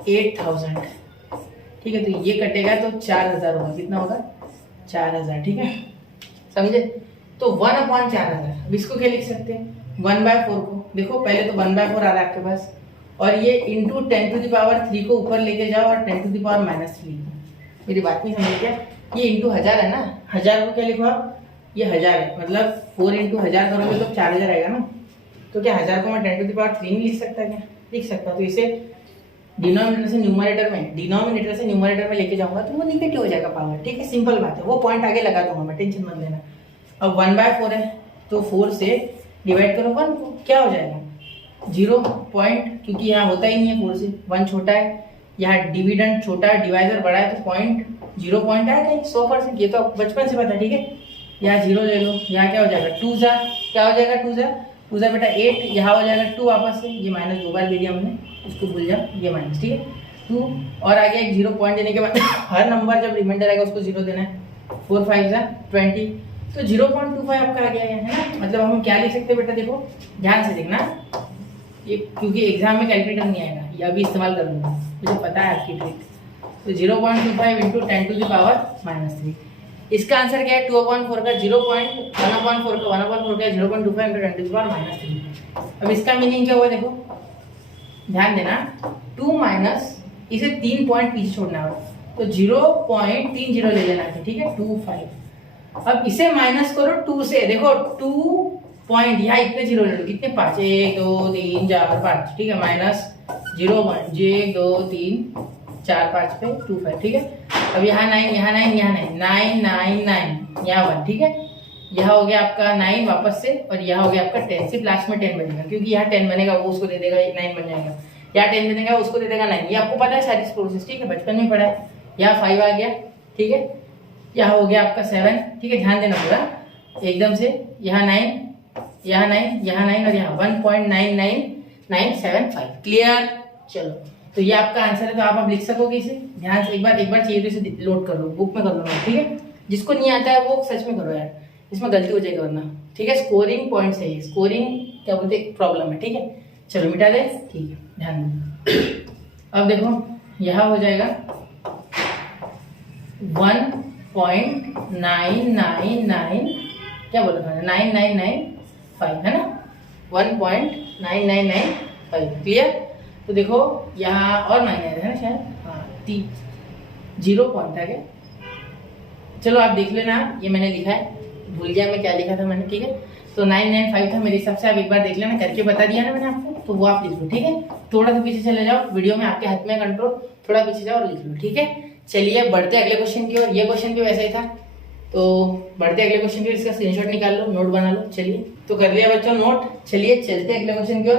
8000, ठीक है। तो ये कटेगा तो 4000 होगा, कितना होगा 4000, ठीक है, समझे। तो 1/4000, अब इसको क्या लिख सकते हैं 1/4 को, देखो पहले तो 1/4 आ रहा है आपके पास, और ये इंटू 10⁻³ को ऊपर लेके जाओ और 10⁻³ लिखो, मेरी बात नहीं समझ क्या, ये इंटू 1000 है ना, 1000 को क्या लिखो आप, ये 1000 है, मतलब 4 इंटू 1000 करोगे तो 4000 आएगा ना, तो क्या 1000 को मैं 10⁻³ नहीं लिख सकता, क्या लिख सकता, तो इसे डिनोमिनेटर से न्यूमरेटर में लेके जाऊंगा तो वो निगेटिव हो जाएगा पावर, ठीक है, सिंपल बात है, वो पॉइंट आगे लगा दूंगा मैं, टेंशन मत लेना। अब 1/4 है तो 4 से डिवाइड करो 1 को, क्या हो जाएगा 0 पॉइंट, क्योंकि यहाँ होता ही नहीं है 4 से, 1 छोटा है, यहाँ डिविडेंड छोटा है, डिवाइजर बड़ा है, तो पॉइंट 0 पॉइंट है कहीं 100%, ये तो बचपन से पता है, ठीक है। यहाँ 0 ले लो, यहाँ क्या हो जाएगा 2 जा, क्या हो जाएगा 2 जा बेटा 8, यहाँ हो जाएगा 2 वापस से, ये माइनस 2 बार ले लिया हमने, इसको भूल जाओ, ये माइनस, ठीक है 2, और आगे एक 0 पॉइंट देने के बाद हर नंबर जब रिमाइंडर आएगा उसको 0 देना है, 4 5 जा 20, तो 0.25 आपका आ गया है ना, मतलब हम क्या लिख सकते हैं बेटा, देखो ध्यान से देखना, ये क्योंकि एग्जाम में कैलकुलेटर नहीं आएगा, ये अभी इस्तेमाल कर लूँगा, मुझे पता है आपकी ट्रिक, तो 0.25 इंटू 10⁻³ इसका आंसर क्या है 2/4 का 0.1/4 का 1/4 का 0.25 इंटू 10⁻³। अब इसका मीनिंग क्या हुआ देखो, ध्यान देना, 2 माइनस इसे 3 पॉइंट पीछे छोड़ना है, तो 0.30 ले लेना है, ठीक है, 25। अब इसे माइनस करो 2 से, देखो 2 पॉइंट यहाँ इतने जीरो ले लो, कितने 5, 1 2 3 4 5, ठीक है, माइनस 0.1 2 3 4 5 पे 25, ठीक है। अब यहाँ 9 यहाँ 9 यहाँ 9 9 9 9 यहाँ 1, ठीक है, यहाँ हो गया आपका 9 वापस से, और यहाँ हो गया आपका 10, सिर्फ लास्ट में 10 बनेगा, क्योंकि यहाँ 10 बनेगा वो उसको दे देगा 9 बन जाएगा, यहाँ 10 बनेगा उसको दे देगा 9, ये आपको पता है सारी प्रोसेस, ठीक है, बचपन में पढ़ा है। यहाँ 5 आ गया, ठीक है, यहाँ हो गया आपका 7, ठीक है, ध्यान देना पूरा एकदम से, यहाँ 9 यहाँ 9 यहाँ 9 और यहाँ 1.99975, क्लियर। चलो तो ये आपका आंसर है, तो आप लिख सकोगे इसे, ध्यान से एक बार चाहिए तो इसे लोड कर लो, बुक में कर लो, ठीक है, जिसको नहीं आता है वो सच में करो यार, इसमें गलती हो जाएगी वरना, ठीक है। स्कोरिंग पॉइंट है ये, स्कोरिंग क्या बोलते प्रॉब्लम है, ठीक है। चलो मिटा दे, ठीक है, ध्यान दो। अब देखो यहाँ हो जाएगा 1.999 क्या बोला था, 9995 है ना, 1.9995, क्लियर। तो देखो यहाँ और माइनस है ना शायद, हाँ 0 पॉइंट आ गया। चलो आप देख लेना, ये मैंने लिखा है, भूल गया मैं क्या लिखा था मैंने, ठीक है। तो 995 था मेरे हिसाब से, आप एक बार देख लेना, करके बता दिया ना मैंने आपको, तो वो आप लिख लो, ठीक है। थोड़ा सा पीछे चले जाओ, वीडियो में आपके हाथ में कंट्रोल, थोड़ा पीछे जाओ और लिख लो, ठीक है। चलिए बढ़ते अगले क्वेश्चन की ओर, ये क्वेश्चन भी वैसा ही था, तो बढ़ते अगले क्वेश्चन की ओर, इसका स्क्रीनशॉट निकाल लो, नोट बना लो। चलिए तो कर लिया बच्चों नोट, चलिए चलते अगले क्वेश्चन की ओर।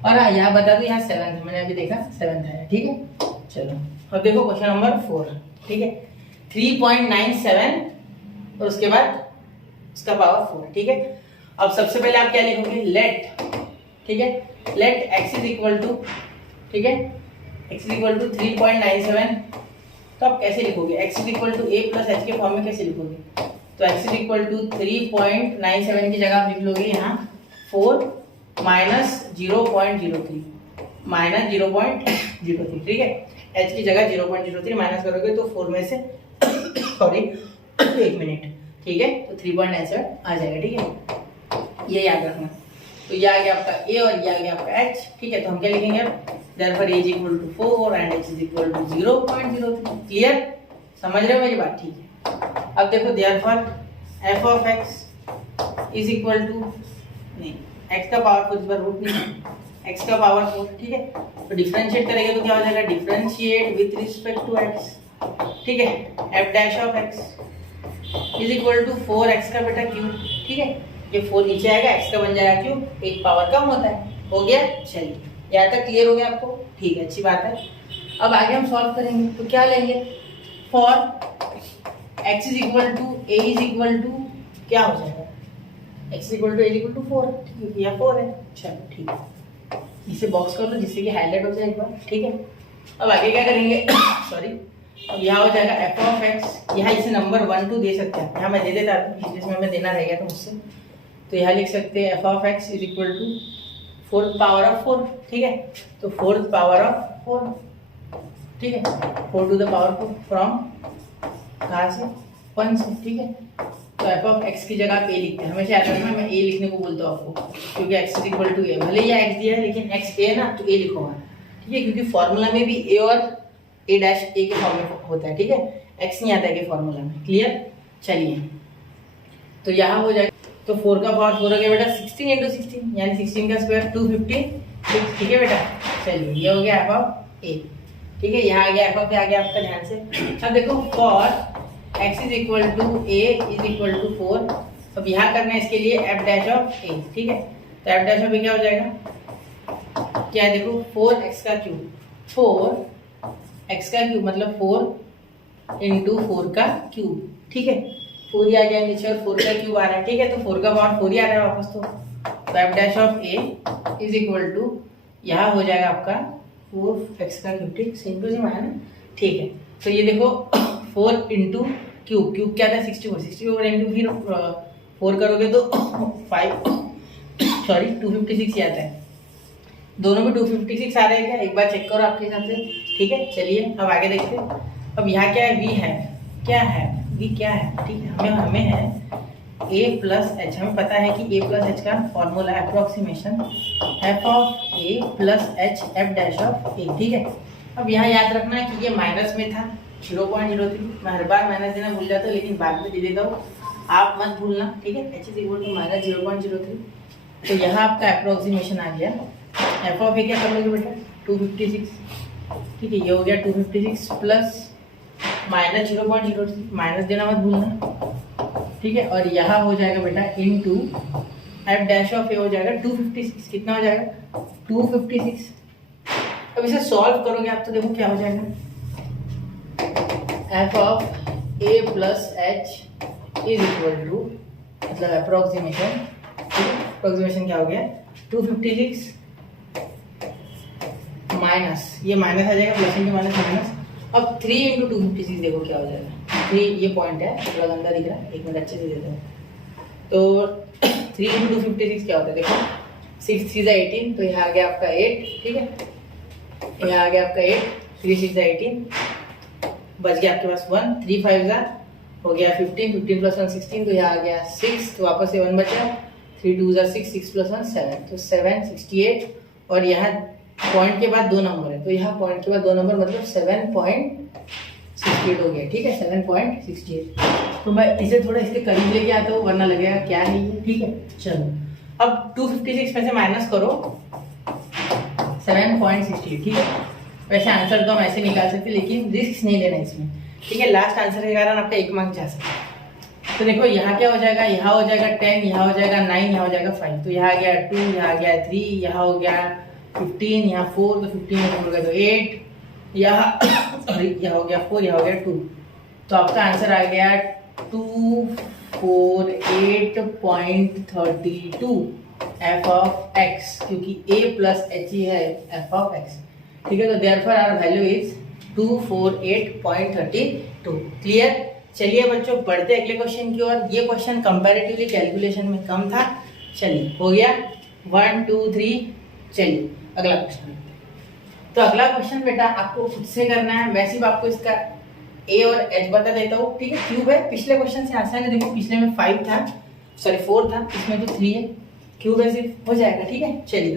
और हाँ यहाँ बता दूं, यहाँ 7 है, मैंने अभी देखा 7 है, ठीक है। चलो अब देखो क्वेश्चन नंबर 4, ठीक है, 3.97 और उसके बाद उसका पावर 4, ठीक है। अब सबसे पहले आप क्या लिखोगे, लेट, ठीक है, let x is equal to, ठीक है, x इज इक्वल टू 3.97, तो आप कैसे लिखोगे, x is equal to a plus h के फॉर्म में कैसे लिखोगे, तो x इज इक्वल टू 3.97 की जगह आप लिख लोगे यहाँ 4 माइनस 0.03 माइनस 0.03, ठीक है, h की जगह 0.03 माइनस करोगे तो 4 में से सॉरी 1 मिनट, ठीक है, तो 3.97 आ जाएगा, ठीक है, ये याद रखना। तो ये आ गया आपका a और ये आ गया आपका h, ठीक है। तो हम क्या लिखेंगे, therefore a is equal to 4 and h is equal to 0.03, clear, समझ रहे हो मेरी बात, ठीक है। अब देखो therefore f of x is equal to, नहीं x का पावर 4, इस बार रूट नहीं है, x का पावर 4, ठीक है। तो डिफरेंशिएट करेंगे तो क्या हो जाएगा, differentiate with respect to x, ठीक है, f dash of x is equal to 4x का बेटा क्यूब, ठीक है, ये 4 नीचे आएगा, x का बन जाएगा क्यूब, एक पावर कम होता है, हो गया। चलिए यहाँ तक क्लियर हो गया आपको, ठीक है, अच्छी बात है। अब आगे हम सॉल्व करेंगे, तो क्या लेंगे, for x is equal to a is equal to क्या हो जाएगा, x is equal to a is equal to 4, ठीक है, 4 है, चलो ठीक है, इसे बॉक्स कर लो जिससे कि हाईलाइट हो जाए एक बार, ठीक है। अब आगे क्या करेंगे सॉरी, अब यहाँ हो जाएगा f ऑफ x, यहाँ इसे नंबर 1 2 दे सकते हैं, यहाँ मैं दे देता हूँ, जिसमें मैं देना रह गया था मुझसे, तो यहाँ लिख सकते हैं f of x is equal to 4th power of 4, ठीक है, तो 4th पावर ऑफ 4, ठीक है, 4 टू द पावर 4 फ्रॉम कहाँ से 1 से, ठीक है। तो f ऑफ x की जगह आप a लिखते हैं, हमेशा याद रखना मैं a लिखने को बोलता हूँ आपको, क्योंकि x is equal to a, भले ही x दिया है लेकिन x a है ना, तो a लिखोगा, ठीक है, क्योंकि फॉर्मूला में भी a और a डैश a के फॉर्म में होता है, ठीक है, x नहीं आता है कि फॉर्मूला में, क्लियर। चलिए तो यहाँ हो जाएगा, तो 4 का पावर 4 हो गया बेटा 16 इंटू 16, यानी 16 का स्क्वायर 256, ठीक है बेटा। चलिए ये हो गया f ऑफ a, ठीक है, यहाँ आ गया f ऑफ a आ गया आपका, ध्यान से। अब देखो for x is equal to a is equal to 4, अब यहाँ करना है इसके लिए f डैश ऑफ a, ठीक है, तो f डैश ऑफ a क्या हो जाएगा, क्या है देखो 4x का क्यूब, 4x का क्यूब मतलब 4 इंटू 4 का क्यूब, ठीक है, 4 ही आ गया नीचे और 4 का क्यूब आ रहा है, ठीक है, तो 4 का पावर 4 ही आ रहा है वापस, तो f dash of a is equal to यहाँ हो जाएगा आपका 4x का क्यूब, ठीक, सिंपल सी है ना, ठीक है। तो ये देखो 4 इंटू क्यूब, क्यूब क्या था 64 इंटू फिर 4 करोगे तो 256 ही आता है, दोनों में 256 आ रहे हैं क्या, एक बार चेक करो आपके हिसाब से, ठीक है। चलिए अब आगे देखते हैं, अब यहाँ क्या है, v है, क्या है v क्या है, ठीक है, हमें है a प्लस एच, हमें पता है कि a प्लस एच का formula approximation f of a plus H f dash of a, ठीक है। अब यहाँ याद रखना है कि ये माइनस में था 0.03, मैं हर बार माइनस देना भूल जाता हूँ लेकिन बाद में दे देता हूँ, आप मत भूलना, ठीक है। h is equal to minus 0.03, तो यहाँ आपका अप्रोक्सीमेशन आ गया। एफ ऑफ ए क्या कर लोगे बेटा 256, ठीक है, ये हो गया 256 प्लस माइनस 0.03, माइनस देना मत भूलना, ठीक है। और यहाँ हो जाएगा बेटा इनटू एफ डैश ऑफ ए हो जाएगा 256, कितना हो जाएगा 256। अब इसे सॉल्व करोगे आप तो देखो क्या हो जाएगा, F of A plus H is equal to, मतलब अप्रोक्सीमेशन, अप्रोक्सीमेशन क्या हो गया 256 माइनस, ये माइनस आ जाएगा, प्लस इंटू माइनस माइनस। अब 3 इंटू 256 देखो क्या हो जाएगा, 3 ये पॉइंट है थोड़ा गंदा दिख रहा है, एक मिनट अच्छे से देता हूँ। तो 3 इंटू 256 क्या होता है देखो, 6 3 18, तो यहाँ आ गया आपका 8, ठीक है, यहाँ आ गया आपका 8, 3 6 18, बच गया आपके पास 1, 3 5 हो गया 15, 15 प्लस 1 16, तो यहाँ आ गया 6, तो वापस से 1 बचा, 3 2 6, 6 प्लस 1 7, तो 7 68, और यहाँ पॉइंट के बाद 2 नंबर है, तो यहाँ पॉइंट के बाद 2 नंबर मतलब 7.68 हो गया, ठीक है, 7.68। तो मैं इसे थोड़ा इसके करीब लेके आता हूँ वरना लगेगा क्या है ये, ठीक है। चलो अब 256 में से माइनस करो 7.68, ठीक है। वैसे आंसर तो हम ऐसे निकाल सकते लेकिन रिस्क नहीं लेना इसमें, ठीक है, लास्ट आंसर के कारण आपका 1 मार्क जा सकता है। तो देखो यहाँ क्या हो जाएगा, यहाँ हो जाएगा 10, यहाँ हो जाएगा 9, यहाँ हो जाएगा 5, तो यहाँ आ गया 2, यहाँ आ गया 3, यहाँ हो गया 15, यहाँ 4, तो 15 हो गया तो 8, यहाँ सॉरी यहाँ हो गया 4, यहाँ हो गया 2, तो आपका आंसर आ गया 248.32 एफ ऑफ एक्स, क्योंकि a प्लस एच ही है एफ ऑफ एक्स, ठीक है। तो therefore our value is 248.32। Clear. चलिए बच्चों बढ़ते अगले क्वेश्चन की ओर। ये क्वेश्चन कंपैरेटिवली कैलकुलेशन में कम था। चलिए हो गया 1 2 3। चलिए अगला क्वेश्चन। तो अगला क्वेश्चन बेटा आपको खुद से करना है, मैं सिर्फ आपको इसका ए और एच बता देता हूँ, ठीक है। क्यूब है, पिछले क्वेश्चन से आसान है, देखो पिछले में 5 था, सॉरी 4 था, इसमें तो 3 है, क्यूब है सिर्फ, हो जाएगा, ठीक है। चलिए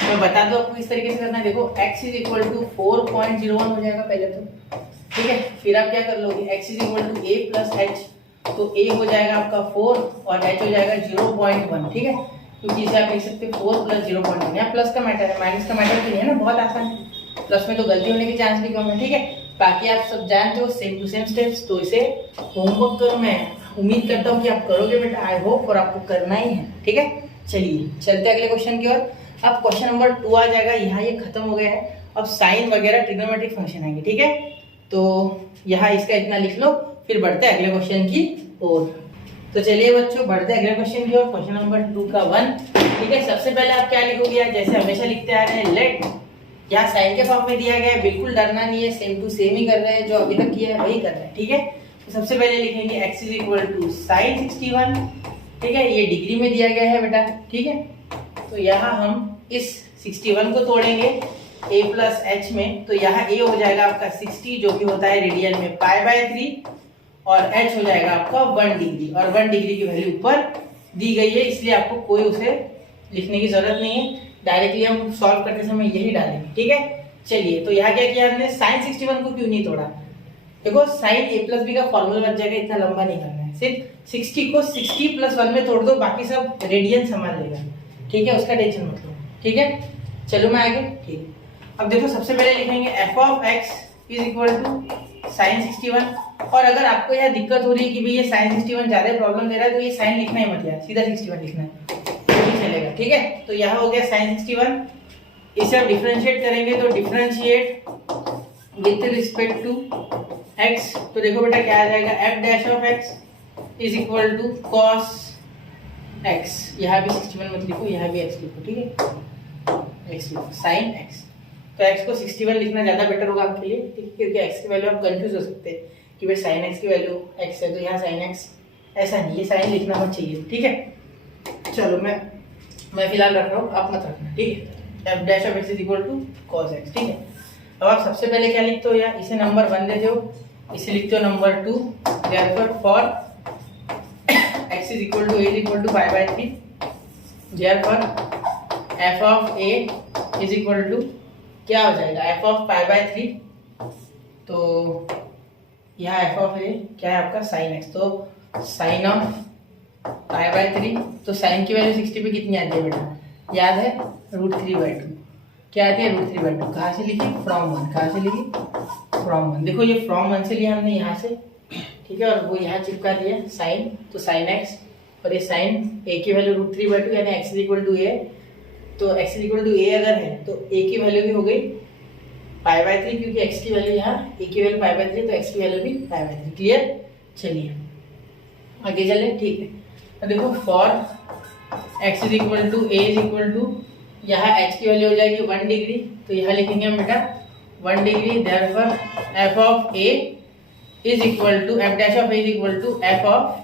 मैं बता दो आपको इस तरीके से करना है। देखो x इज इक्वल टू 4.01 हो जाएगा पहले तो, ठीक है। फिर आप क्या कर लोगे, x is equal to a plus H, तो a हो जाएगा आपका 4 और h हो जाएगा 0.1, ठीक है। क्योंकि इसे आप लिख सकते हो 4 प्लस 0.1, यहाँ प्लस का मैटर है, माइनस का मैटर तो नहीं है ना, बहुत आसान है। प्लस में तो गलती होने की चांस भी कम है, ठीक है। बाकी आप सब जानते हो सेम टू सेम स्टेप्स, तो इसे होमवर्क करो, मैं उम्मीद करता हूँ कि आप करोगे बेटा, आई होप, और आपको करना ही है, ठीक है। चलिए चलते अगले क्वेश्चन की ओर। अब क्वेश्चन नंबर 2 आ जाएगा, यहाँ ये खत्म हो गया है, अब साइन वगैरह ट्रिग्नोमेट्रिक फंक्शन आएंगे, ठीक है। तो यहाँ इसका इतना लिख लो, फिर बढ़ते हैं अगले क्वेश्चन की ओर। तो चलिए बच्चों बढ़ते हैं अगले क्वेश्चन की ओर, क्वेश्चन नंबर 2 का 1, ठीक है। सबसे पहले आप क्या लिखोगे, जैसे हमेशा लिखते आ रहे हैं, लेट, यहाँ साइन के फॉर्म में दिया गया है, बिल्कुल डरना नहीं है, सेम टू सेम ही कर रहे हैं, जो अभी तक किया है वही कर रहे हैं, ठीक है। तो सबसे पहले लिखेंगे x is equal to sine 61, ठीक है, ये डिग्री में दिया गया है बेटा, ठीक है। तो यहाँ हम इस 61 को तोड़ेंगे a प्लस एच में, तो यहाँ a हो जाएगा आपका 60 जो कि होता है रेडियन में π/3, और h हो जाएगा आपका 1 डिग्री, और 1 डिग्री की वैल्यू ऊपर दी गई है, इसलिए आपको कोई उसे लिखने की जरूरत नहीं है, डायरेक्टली हम सॉल्व करते समय यही डालेंगे, ठीक है। चलिए तो यहाँ क्या किया हमने, साइन 61 को क्यों नहीं तोड़ा, देखो साइन a प्लस b का फॉर्मूला बच जाएगा, इतना लंबा नहीं करना है, सिर्फ 60 को 60 प्लस 1 में तोड़ दो, बाकी सब रेडियन संभाल लेगा, ठीक है, उसका टेंशन मत लो, ठीक है। चलो मैं आगे, ठीक है। अब देखो सबसे पहले लिखेंगे f of x is equal to sine 61, और अगर आपको यह दिक्कत हो रही है कि भाई ये साइन 61 ज्यादा प्रॉब्लम दे रहा है, तो ये साइन लिखना ही मत यार, सीधा 61 लिखना है, तो भी चलेगा, ठीक है। तो यहाँ हो गया साइन 61, इसे आप डिफरेंशिएट करेंगे, तो differentiate with respect to x, तो देखो बेटा क्या आ जाएगा, f dash of x is equal to cos x, यहाँ भी 61 मत लिखो, यहाँ भी x लिखो, ठीक है, x लिखो साइन x, तो x को 61 लिखना ज्यादा बेटर होगा आपके लिए, ठीक है, क्योंकि x की वैल्यू आप कंफ्यूज हो सकते हैं कि भाई साइन x की वैल्यू x है, तो यहाँ साइन x ऐसा नहीं, ये साइन लिखना मत चाहिए, ठीक है। चलो मैं फिलहाल रख रहा हूँ, आप मत रखना, ठीक है। f dash of x is equal to cos x, ठीक है। अब आप सबसे पहले क्या लिखते हो यार, इसे नंबर 1 देते हो, इसे लिखते हो number 2, therefore for x is equal to a is equal to π/3, therefore f of a is equal to क्या हो जाएगा एफ ऑफ पाई बाय 3, तो यहाँ एफ ऑफ ए क्या है आपका साइन एक्स, तो साइन ऑफ पाई बाय 3, तो साइन की वैल्यू 60 पे कितनी आती है बेटा, याद है √3/2, क्या आती है √3/2, कहाँ से लिखी फ्रॉम 1, कहाँ से लिखी फ्रॉम 1, देखो ये फ्रॉम 1 से लिया हमने यहाँ से, ठीक है, और वो यहाँ चिपका दिया साइन, तो साइन एक्स, और ये साइन ए की वैल्यू √3/2 यानी x = a, तो x = a अगर है तो a की वैल्यू भी हो गई पाई बाय 3, क्योंकि x की वैल्यू यहाँ a की वैल्यू पाई बाय 3, तो x की वैल्यू भी पाई बाय 3। क्लियर, चलिए आगे चले, ठीक है। तो देखो फॉर x = a यहाँ h की वैल्यू हो जाएगी 1 डिग्री, तो यहाँ लिखेंगे हम बेटा 1 degree, therefore f of a is equal to f dash of a is equal to f of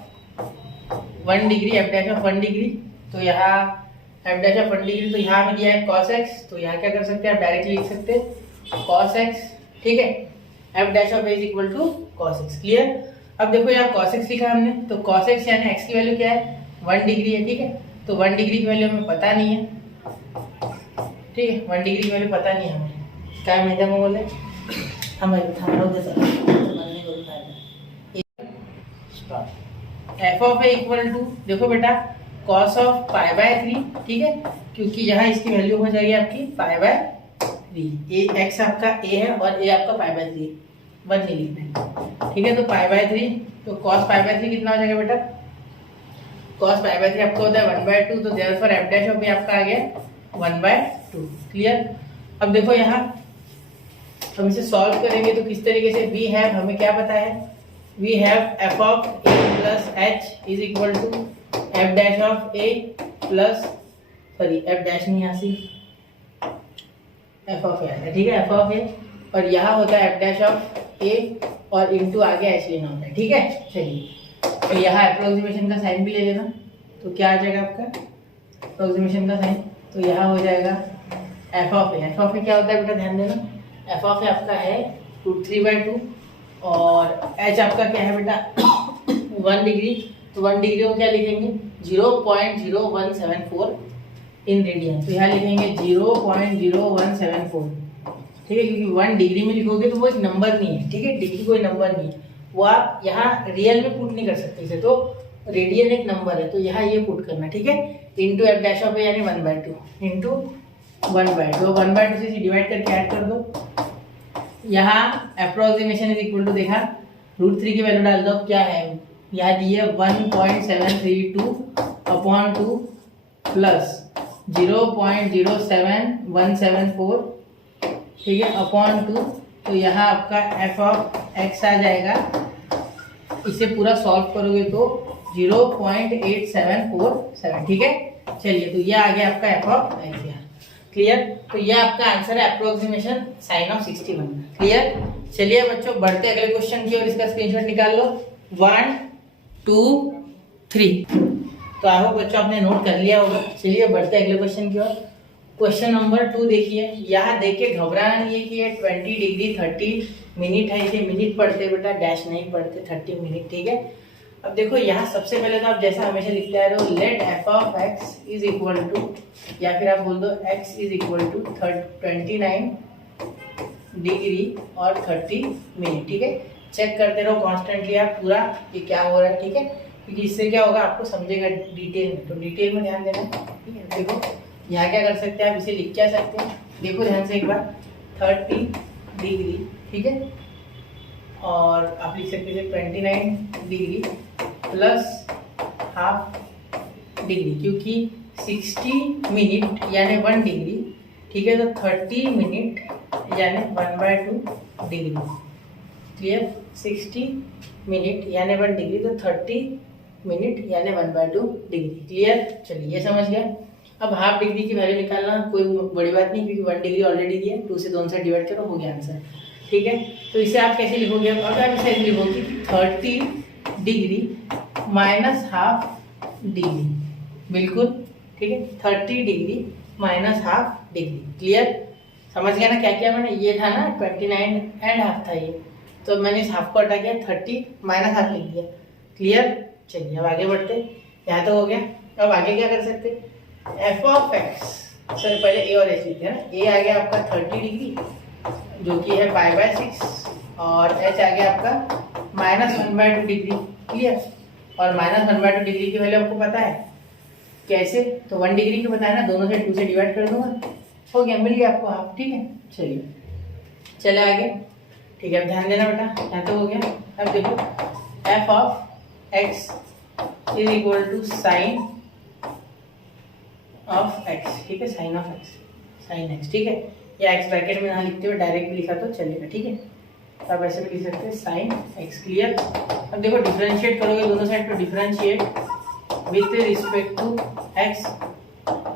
1 degree f dash of 1 degree, तो यहाँ f डैश ऑफ 1 डिग्री, तो यहाँ हमें दिया है cos x, तो यहाँ क्या कर सकते हैं आप डायरेक्टली लिख सकते हैं cos x, ठीक है, f dash of a is equal to cos x। Clear, अब देखो यहाँ cos x लिखा हमने, तो cos x यानी x की वैल्यू क्या है 1 डिग्री है, ठीक है, तो 1 डिग्री की वैल्यू हमें पता नहीं है, ठीक है, 1 डिग्री की वैल्यू पता नहीं है हमें, क्या मेजर में बोले F of A equal to, देखो बेटा कॉस ऑफ पाई बाय 3, ठीक है, क्योंकि यहाँ इसकी वैल्यू हो जाएगी आपकी पाई बाय 3, ए एक्स आपका ए है और ए आपका पाई बाय 3, 1 नहीं लिखना है, ठीक है, तो पाई बाय 3, तो कॉस पाई बाय 3 कितना हो जाएगा बेटा, कॉस पाई बाय 3 आपका होता है 1/2, तो देयरफॉर एफ डैश ऑफ ए आपका आ गया 1/2। क्लियर, अब देखो यहाँ हम इसे सॉल्व करेंगे तो किस तरीके से, वी हैव, हमें क्या पता है, we have F of A plus H is equal to F dash of A plus, sorry F dash नहीं, यहाँ से एफ ऑफ ए है, ठीक है, एफ ऑफ ए, और यहाँ होता है एफ डैश ऑफ ए और इंटू आगे एच लेना होता है, ठीक है। चलिए, तो यहाँ अप्रोक्सीमेशन का साइन भी ले लेना, तो क्या आ जाएगा आपका अप्रोक्सीमेशन का साइन, तो यहाँ हो जाएगा F of a, f of a क्या होता है बेटा ध्यान देना, एफ ऑफ ए आपका है √3/2, और एच आपका क्या है बेटा 1 डिग्री, तो 1 डिग्री को क्या लिखेंगे 0.0174 इन रेडियन, तो यहाँ लिखेंगे 0.0174, ठीक है, क्योंकि 1 डिग्री में लिखोगे तो वो एक नंबर नहीं है, ठीक है, डिग्री कोई नंबर नहीं है, वो आप यहाँ रियल में पुट नहीं कर सकते इसे, तो रेडियन एक नंबर है, तो यहाँ ये पुट करना, ठीक है, इंटू एफ डैश ऑफ ए यानी 1/2 इंटू 1/2, 1/2 से डिवाइड करके ऐड कर दो, यहाँ अप्रोक्सीमेशन इज इक्वल टू, देखा √3 की वैल्यू डाल दो, क्या है यहाँ दी है 1.732/2 प्लस 0.07174, ठीक है, अपॉन 2, तो यहाँ आपका एफ ऑफ एक्स आ जाएगा, इसे पूरा सॉल्व करोगे तो 0.8747, ठीक है। चलिए, तो ये आ गया आपका एफ ऑफ एक्स यहाँ। क्लियर, तो ये आपका आंसर है अप्रोक्सीमेशन साइन ऑफ 61। क्लियर, चलिए बच्चों बढ़ते अगले क्वेश्चन की और इसका स्क्रीनशॉट निकाल लो 1 2 3। तो आई होप बच्चों आपने नोट कर लिया होगा। चलिए बढ़ते अगले क्वेश्चन की ओर। क्वेश्चन नंबर 2 देखिए, यहाँ देखिए घबराना नहीं है कि ये 20 डिग्री 30 मिनट है, इसे मिनट पढ़ते बेटा, डैश नहीं पढ़ते, 30 मिनट, ठीक है। अब देखो यहाँ सबसे पहले तो आप जैसा हमेशा लिखते आ रहे हो, let F of X is equal to, या फिर आप बोल दो X is equal to 29 degree और 30 मिनट, ठीक है। चेक करते रहो कॉन्स्टेंटली आप पूरा कि क्या हो रहा है, ठीक है, क्योंकि इससे क्या होगा आपको समझेगा डिटेल में, तो डिटेल में ध्यान देना, ठीक है। देखो यहाँ क्या कर सकते हैं आप, इसे लिख क्या सकते हैं, देखो ध्यान से एक बार 30 डिग्री, ठीक है, और आप लिख सकते हैं 29 डिग्री प्लस हाफ डिग्री, क्योंकि 60 मिनट यानी 1 डिग्री, ठीक है, तो 30 मिनट यानी 1/2 डिग्री। क्लियर, 60 मिनट यानी 1 डिग्री, तो 30 मिनट यानी 1/2 डिग्री। क्लियर, चलिए ये समझ गया। अब हाफ डिग्री की वैल्यू निकालना कोई बड़ी बात नहीं, क्योंकि 1 डिग्री ऑलरेडी दिया, 2 से 2 से डिवाइड करो, हो गया आंसर, ठीक है। तो इसे आप कैसे लिखोगे, अगर आप इसे लिखोगे 30 डिग्री माइनस हाफ डिग्री, बिल्कुल ठीक है, 30 degree minus half degree. Clear, समझ गया ना क्या किया मैंने, ये था ना 29 एंड हाफ था ये, तो मैंने इस हाफ को हटा के 30 माइनस हाफ लिख दिया। क्लियर, चलिए अब आगे बढ़ते, यहाँ तो हो गया। अब आगे क्या कर सकते, एफ ऑफ एक्स सर पहले ए और एच लिखते हैं ना। ए आ गया आपका 30 डिग्री जो कि है π/6 और एच आ गया आपका -1/2 डिग्री। क्लियर। और -1/2 डिग्री की वैल्यू आपको पता है कैसे, तो 1 डिग्री की बताया ना, दोनों से 2 से डिवाइड कर दूंगा, हो गया, मिल गया आपको हाफ। ठीक है, चलिए चले आगे। ठीक है, अब ध्यान देना बेटा, यहाँ तो हो गया। अब देखो f of x is equal to sine of x। ठीक है, sine of x, sine x। ठीक है, या x ब्रैकेट में ना लिखते हुए डायरेक्ट भी लिखा तो चलेगा। ठीक है, तो आप ऐसे भी लिख सकते हैं साइन x। क्लियर। अब देखो डिफरेंशिएट करोगे दोनों साइड, तो differentiate with respect to x,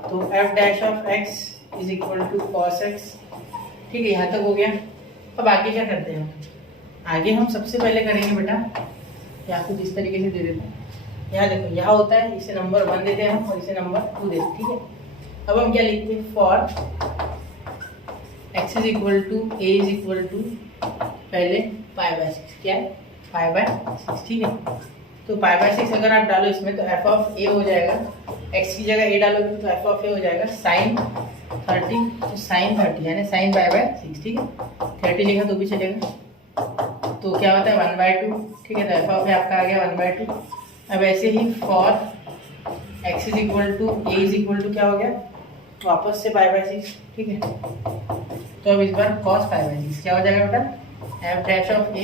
तो f dash of x is equal to cos x। ठीक है, यहाँ तक हो गया। अब आगे क्या करते हैं, आगे हम सबसे पहले करेंगे बेटा, या कुछ इस तरीके से दे देते हैं। यहाँ देखो, यहाँ होता है, इसे नंबर 1 देते हैं हम और इसे नंबर 2 देते हैं। ठीक है, अब हम क्या लिखते हैं, for x is equal to a is equal to पहले π/6, क्या है π/6। ठीक है, तो π/6 अगर आप डालो इसमें तो f ऑफ a हो जाएगा, x की जगह a डालोगे तो f ऑफ a हो जाएगा साइन 30, तो साइन 30 यानी साइन π/6। ठीक है, 30 लिखा तो भी चलेगा, तो क्या होता है 1/2। ठीक है, तो f ऑफ a आपका आ गया 1/2। अब ऐसे ही for x is equal to a is equal to क्या हो गया, वापस से π/6। ठीक है, तो अब इस बार cos π/6 क्या हो जाएगा बेटा, f डैश ऑफ a।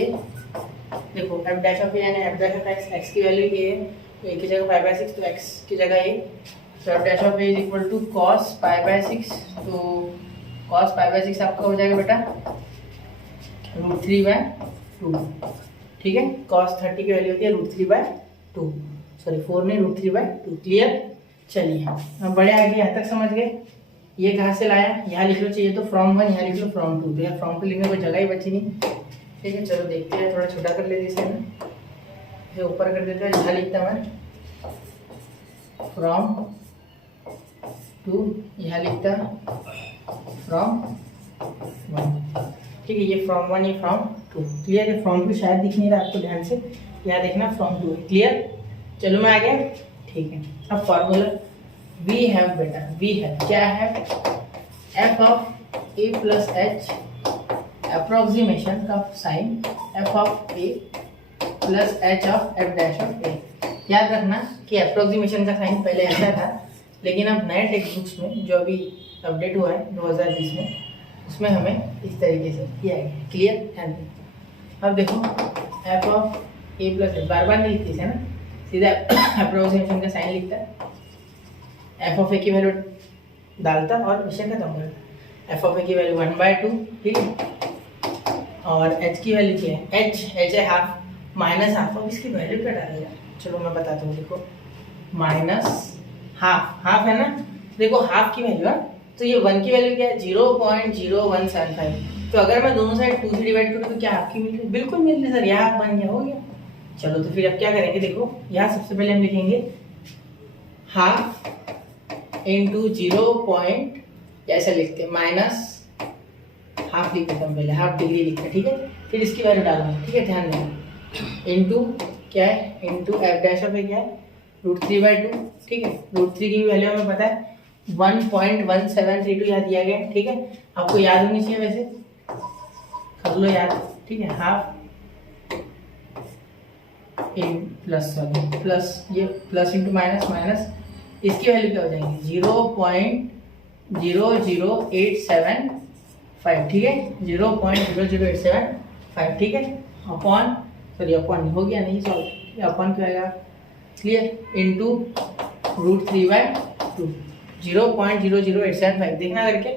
देखो f डैश ऑफ a यानी f dash of x, x की वैल्यू a है तो a की जगह π/6, तो x की जगह a, तो f dash of a is equal to cos π/6। तो cos π/6 आपका हो जाएगा बेटा √3/2। ठीक है, cos 30 की वैल्यू होती है √3/2, सॉरी 4 नहीं √3/2। क्लियर। चलिए अब बड़े आगे यहाँ तक समझ गए। ये कहाँ से लाया, यहाँ लिख लो चाहिए तो फ्रॉम 1, यहाँ लिख लो फ्रॉम 2, तो यहाँ फ्रॉम 2 लिखने को जगह ही बची नहीं। ठीक है, चलो देखते हैं, थोड़ा छोटा कर लेते इसे ना, इसे ऊपर कर देते हैं। यहाँ लिखता मैं फ्रॉम 2, यहाँ लिखता फ्रॉम 1। ठीक है, ये फ्रॉम 1, ये फ्रॉम 2। क्लियर है, फ्रॉम 2 शायद दिख नहीं रहा आपको, ध्यान से यहाँ देखना फ्रॉम 2। क्लियर। चलो मैं आ गया। ठीक है, अब फॉर्मूला वी हैव बेटा, वी हैव क्या है, f of a plus h approximation का sign f of a plus h of f dash of a। याद रखना कि अप्रोक्सीमेशन का साइन पहले ऐसा था, लेकिन अब नए टेक्स्ट बुक्स में जो अभी अपडेट हुआ है 2020 में, उसमें हमें इस तरीके से किया गया। क्लियर। ध्यान दें। अब देखो f of a plus h, बार बार नहीं लिखते है ना, सीधा अप्रोक्सीमेशन का साइन लिखता है, f ऑफ a की वैल्यू डालता और विषय खत्म करता। f ऑफ a की वैल्यू 1/2। ठीक है, और h की वैल्यू क्या है, h है हाफ, माइनस हाफ। अब इसकी वैल्यू क्या डालेगा, चलो मैं बताता हूँ। देखो माइनस हाफ, हाफ है ना, देखो हाफ की वैल्यू है, तो ये 1 की वैल्यू क्या है 0.0175। तो अगर मैं दोनों साइड 2 से डिवाइड करूँ तो क्या हाफ की मिल रही है, बिल्कुल मिल रही है सर, यहाँ हाफ बन गया, हो गया। चलो तो फिर अब क्या करेंगे, देखो यहाँ सबसे पहले हम लिखेंगे हाफ इंटू 0. ऐसा लिखते हैं, माइनस हाफ लिखते हैं पहले, हाफ डिग्री लिखते हैं। ठीक है, फिर इसकी वैल्यू डालूंगा। ठीक है, ध्यान देना, इंटू क्या है, इंटू एफ डैश ऑफ क्या है √3/2। ठीक है, √3 की वैल्यू हमें पता है 1.1732 यहाँ दिया गया है। ठीक है, आपको याद होनी चाहिए, वैसे कर लो याद। ठीक है, हाफ इन प्लस ये प्लस इंटू माइनस, माइनस इसकी वैल्यू क्या हो जाएगी 0.00875। ठीक है, 0.00875। ठीक है, अपॉन सॉरी अपॉन हो गया नहीं, सॉरी अपॉन क्या आएगा, क्लियर, इंटू √3/2 0.00875। देखना करके,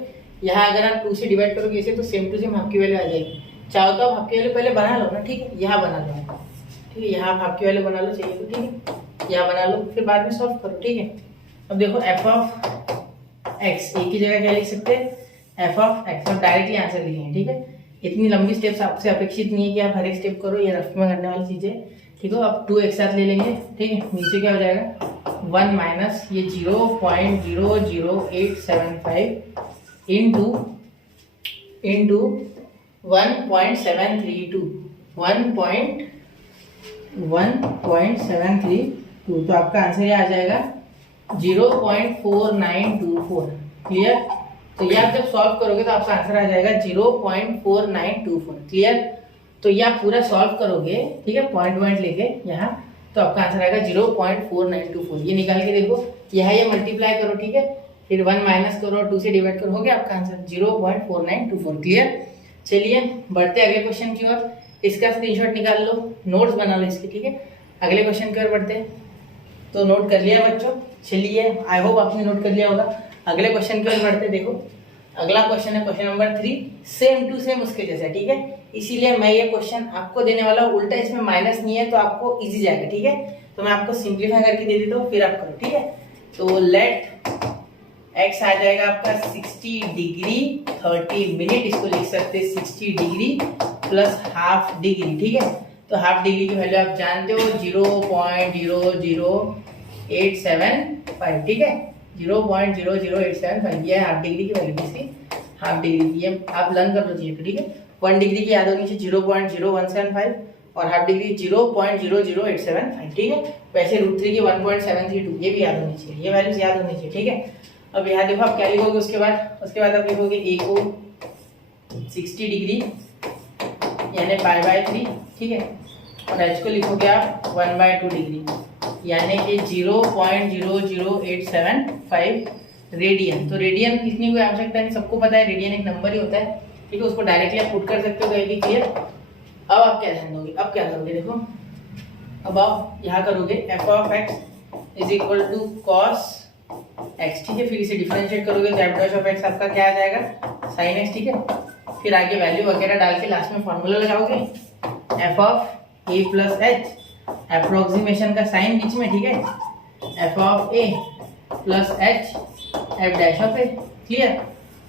यहाँ अगर आप 2 से डिवाइड करोगे इसे तो सेम टू सेम आपकी वैल्यू आ जाएगी। चाहो तो आप आपकी वैल्यू पहले बना लो ना। ठीक है, यहाँ बना लो। ठीक है, यहाँ आप आपकी वैल्यू बना लो चाहिए तो। ठीक है, यहाँ बना लो, फिर बाद में सॉल्व करो। ठीक है, अब देखो f ऑफ x, एक की जगह क्या लिख सकते हैं, f ऑफ x। अब डायरेक्टली आंसर लिखेंगे। ठीक है, इतनी लंबी स्टेप्स आपसे अपेक्षित नहीं है कि आप हर एक स्टेप करो, ये रफ में करने वाली चीजें। ठीक है, अब 2 एक साथ ले लेंगे। ठीक है, नीचे क्या हो जाएगा 1 माइनस ये 0.00875 इंटू 1.732 1.732, तो आपका आंसर ये आ जाएगा 0.4924। क्लियर। तो ये आप जब सॉल्व करोगे तो आपका आंसर आ जाएगा 0.4924। क्लियर। तो ये आप पूरा सॉल्व करोगे, ठीक है, पॉइंट लेके यहाँ, तो आपका आंसर आएगा 0.4924। ये निकाल के देखो, यहाँ ये मल्टीप्लाई करो, ठीक है, फिर 1 माइनस करो, 2 से डिवाइड करो, हो गया आपका आंसर 0.4924। क्लियर। चलिए बढ़ते अगले क्वेश्चन की ओर। इसका स्क्रीनशॉट निकाल लो, नोट्स बना लो इसके, ठीक है। अगले क्वेश्चन की ओर बढ़ते हैं। तो नोट कर लिया बच्चों? चलिए, आई होप आपने नोट कर लिया होगा। अगले क्वेश्चन की ओर बढ़ते हैं। देखो अगला क्वेश्चन है question number 3, same to same उसके जैसा, ठीक है। इसीलिए मैं ये क्वेश्चन आपको देने वाला हूँ उल्टा, इसमें माइनस नहीं है तो आपको इजी जाएगा, ठीक है। तो मैं आपको सिंप्लीफाई करके दे देता हूँ, फिर आप करो, ठीक है। तो लेट x आ जाएगा आपका 60 डिग्री 30 मिनट, इसको लिख सकते हैं 60 डिग्री प्लस हाफ डिग्री, ठीक है। तो हाफ डिग्री की वैल्यू आप जानते हो 0.00875, ठीक है, 0.00875 ये है हाफ डिग्री की वैल्यू, किसकी? हाफ डिग्री की। ये आप लर्न कर लो चीज, ठीक है। 1 डिग्री की याद होनी चाहिए 0.0175 और हाफ डिग्री 0.00875, ठीक है। वैसे √3 की 1.732 ये भी याद होनी चाहिए, ये वैल्यूज याद होनी चाहिए, ठीक है। अब यहाँ देखो आप क्या लिखोगे उसके बाद आप लिखोगे a को 60 डिग्री यानी π/3, ठीक है, और h को लिखोगे आप 1/2 डिग्री यानी कि 0.00875 रेडियन। तो रेडियन लिखने की कोई आवश्यकता नहीं, सबको पता है रेडियन एक नंबर ही होता है, ठीक है। उसको डायरेक्टली आप पुट कर सकते हो कहीं। क्लियर। अब आप क्या ध्यान दोगे, अब क्या करोगे, देखो अब आप यहाँ करोगे f(x) = cos x, ठीक है। फिर इसे डिफरेंशिएट करोगे तो f(x) आपका क्या आ जाएगा, sin x, ठीक है। फिर आगे वैल्यू वगैरह डाल के लास्ट में फॉर्मूला लगाओगे f(a + h), अप्रोक्सीमेशन का साइन बीच में, ठीक है, f(a + h f'(a). क्लियर।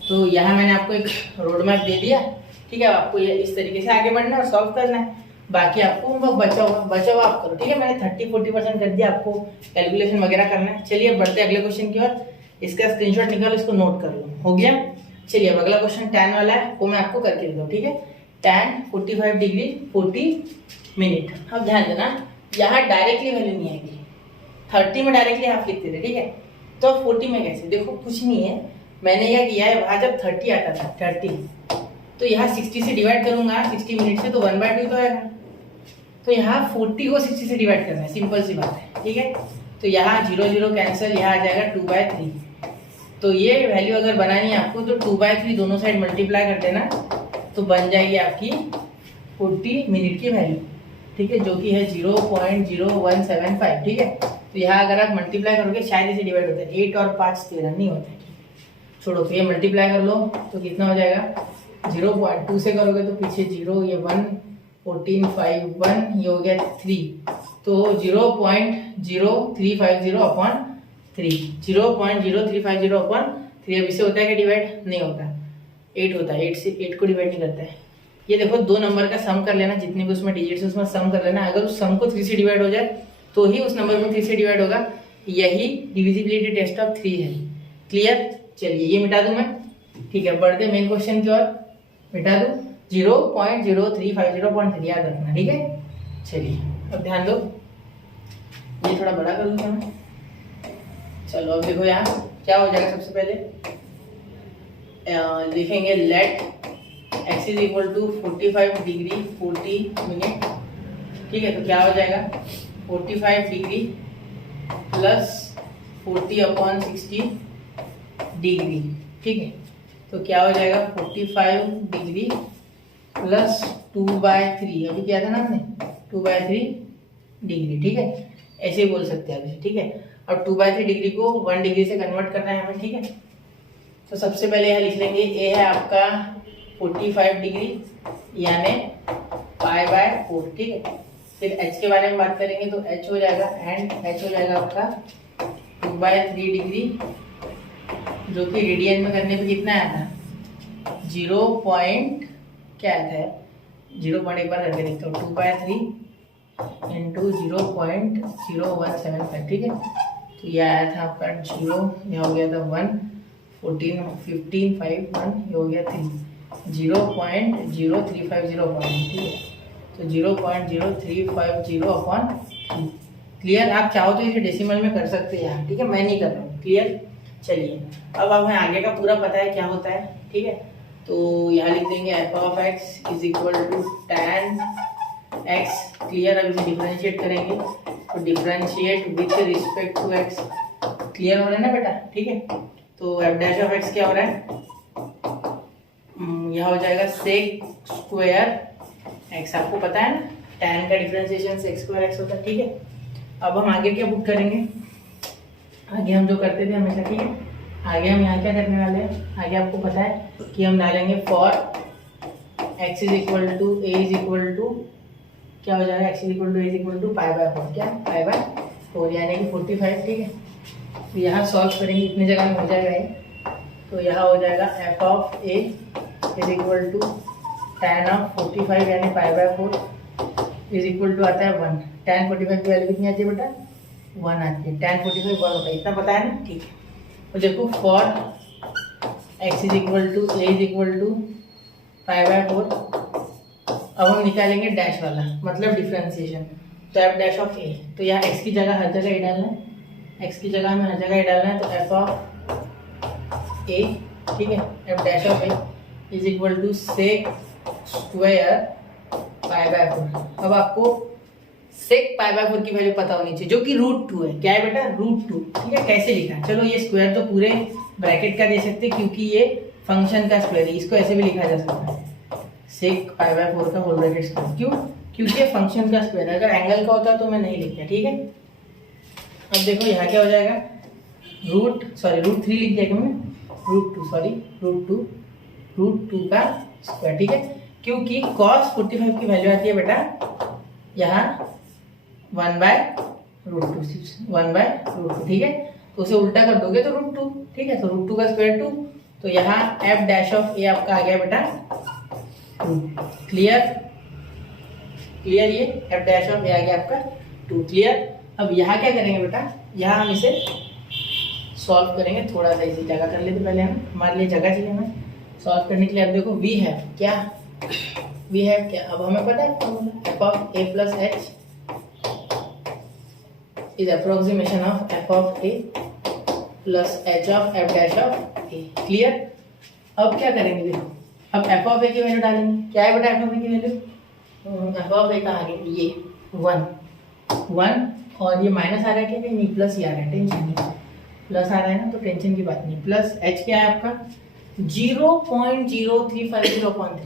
तो यहाँ मैंने आपको एक रोड मैप दे दिया, ठीक है। आपको ये इस तरीके से आगे बढ़ना है और सॉल्व करना है, बाकी आपको होमवर्क बचा हुआ आप करो, ठीक है। मैंने 30-40% कर दिया, आपको कैलकुलेशन वगैरह करना है। चलिए बढ़ते अगले क्वेश्चन की ओर। इसका स्क्रीनशॉट निकालो, इसको नोट कर लो, हो गया। चलिए अब अगला क्वेश्चन tan वाला है, वो मैं आपको करके देता हूँ, ठीक है। tan 45 degree 40 minute. अब ध्यान देना, यहाँ डायरेक्टली वैल्यू नहीं आएगी, 30 में डायरेक्टली हाफ लिखते थे, ठीक है। तो 40 में कैसे, देखो कुछ नहीं है, मैंने क्या किया है, वहां जब 30 आता था 30, तो यहाँ 60 से डिवाइड करूंगा 60 मिनट से, तो 1/2 तो आएगा। तो यहाँ 40 को 60 से डिवाइड करना है, सिंपल सी बात है, ठीक है। तो यहाँ 0 0 कैंसिल, यहाँ आ जाएगा 2/3। तो ये वैल्यू अगर बनानी है आपको तो 2/3 दोनों साइड मल्टीप्लाई कर देना, तो बन जाएगी आपकी 40 मिनट की वैल्यू, ठीक है, जो कि है 0.0175, ठीक है। तो यहाँ अगर आप मल्टीप्लाई करोगे शायद इसे डिवाइड होता है, 8 और 5 13 नहीं होता है, छोड़ो। तो ये मल्टीप्लाई कर लो तो कितना हो जाएगा, 0.2 से करोगे तो पीछे 0, ये 1, 14 5 1, ये हो गया 3, तो 0.0350/3, 0.0350/3। अब इसे होता है कि डिवाइड नहीं होता, 8 होता है, 8 से 8 को डिवाइड नहीं करता है। ये देखो दो नंबर का सम कर लेना, जितने भी उसमें डिजिट्स उसमें सम कर लेना, अगर उस सम को 3 से डिवाइड हो जाए तो ही उस नंबर को 3 से डिवाइड होगा। यही डिविजिबिलिटी टेस्ट ऑफ 3 है। क्लियर। चलिए ये मिटा दूं मैं, ठीक है। बढ़ते मेन क्वेश्चन की ओर, मिटा दूं 0.0350/3 याद रखना, ठीक है। चलिए अब ध्यान दो, ये थोड़ा बड़ा कर लूंगा मैं। चलो अब देखो यहाँ क्या हो जाएगा, सबसे पहले लिखेंगे लेट x = 45 डिग्री 40 मिनट, ठीक है। तो क्या हो जाएगा, 45 डिग्री प्लस 40/60 डिग्री, ठीक है। तो क्या हो जाएगा, 45 डिग्री प्लस 2/3, अभी किया था ना हमने, 2/3 डिग्री, ठीक है। ऐसे ही बोल सकते हैं आप इसे, ठीक है। अब 2/3 डिग्री को 1 डिग्री से कन्वर्ट करना है हमें, ठीक है। तो सबसे पहले यहाँ लिख लेंगे a है आपका 45 डिग्री यानी π/4, ठीक है। फिर h के बारे में बात करेंगे तो h हो जाएगा, एंड h हो जाएगा आपका 2/3 डिग्री, जो कि रेडियन में करने पे कितना आया था, 0. क्या आता है, 0. एक बार करके देखता हूँ, 2/3 इंटू 0.0175, ठीक है। तो ये आया था आपका 0, यह हो गया था 1, 14 15 5 1, ये हो गया 3, 0.0350, ठीक है। तो 0.0350/3, क्लियर? आप चाहो तो इसे डेसिमल में कर सकते हैं यहाँ, ठीक है, मैं नहीं कर रहा हूँ। क्लियर? चलिए अब हमें आगे का पूरा पता है क्या होता है, ठीक है। तो यहाँ लिख देंगे F of X is equal to tan X. Clear? अब इसे डिफरेंशिएट करेंगे तो differentiate with respect to X. Clear हो रहा है ना बेटा? ठीक है, तो एफ डैश ऑफ एक्स क्या हो रहा है, यह हो जाएगा सेक स्क्वायर एक्स। आपको पता है ना टैन का डिफरेंशिएशन सेक स्क्वायर एक्स होता है, ठीक है। अब हम आगे क्या पुट करेंगे, आगे हम जो करते थे हमेशा, ठीक है, आगे हम यहाँ क्या करने वाले हैं, आगे आपको पता है कि हम डालेंगे for X is equal to A is equal to क्या हो जाएगा, X is equal to A is equal to pi by 4, क्या पाई बाय 4 यानी कि 45, ठीक है। तो यहाँ सॉल्व करेंगे, इतनी जगह में हो जाएगा ये, तो यहाँ हो जाएगा F of A is equal to tan of 45 यानी pi by 4 is equal to आता है 1। टैन 45 की वैल्यू कितनी आती है बेटा, 1 आती है। टैन 45 1 होता है, इतना पता है ना, ठीक है। तो देखो for X is equal to A is equal to pi by 4, अब हम निकालेंगे डैश वाला, मतलब डिफरेंशिएशन। तो एफ डैश ऑफ ए, तो यहाँ एक्स की जगह हर जगह ए डालना है, एक्स की जगह हमें हर जगह ए डालना है, तो एफ ऑफ ए, ठीक है, F dash of A is equal to sec square pi by 4। अब आपको सेक पाई बाय 4 की वैल्यू पता होनी चाहिए, जो कि √2 है। क्या है बेटा, √2, ठीक है। कैसे लिखा है, चलो ये स्क्वायर तो पूरे ब्रैकेट का दे सकते हैं क्योंकि ये फंक्शन का स्क्वायर है, इसको ऐसे भी लिखा जा सकता है सेक पाई बाय 4 का होल ब्रैकेट स्क्वायर। क्यों? क्योंकि ये फंक्शन का स्क्वायर है, अगर एंगल का होता तो मैं नहीं लिखता, ठीक है। अब देखो यहाँ क्या हो जाएगा, √3 लिख दिया मैंने, √2 का स्क्वायर, ठीक है। क्योंकि cos 45 की वैल्यू आती है बेटा यहाँ 1/√2, ठीक है। तो उसे उल्टा कर दोगे तो √2, ठीक है। तो √2 का स्क्वायर 2, तो यहाँ एफ डैश ऑफ ए आपका आ गया बेटा 2। क्लियर? ये एफ डैश ऑफ ए आ गया आपका 2। क्लियर? अब यहाँ क्या करेंगे बेटा, यहाँ हम इसे सॉल्व करेंगे, थोड़ा सा इसी जगह कर लेते पहले, हम हमारे लिए जगह चाहिए हमें सॉल्व करने के लिए। अब देखो वी हैव क्या, अब हमें पता है F of A plus H is approximation of F of A plus H of F dash of A. Clear? अब क्या करेंगे, देखो अब एफ ऑफ ए की वैल्यू डालेंगे। क्या है बेटा एफ ऑफ ए की वैल्यू, एफ ऑफ ए का आगे ये 1 और ये माइनस आ रहा है क्या, नहीं प्लस ही आ रहा है, टेंशन नहीं, प्लस आ रहा है ना तो टेंशन की बात नहीं। प्लस एच क्या है आपका 0.0350/3,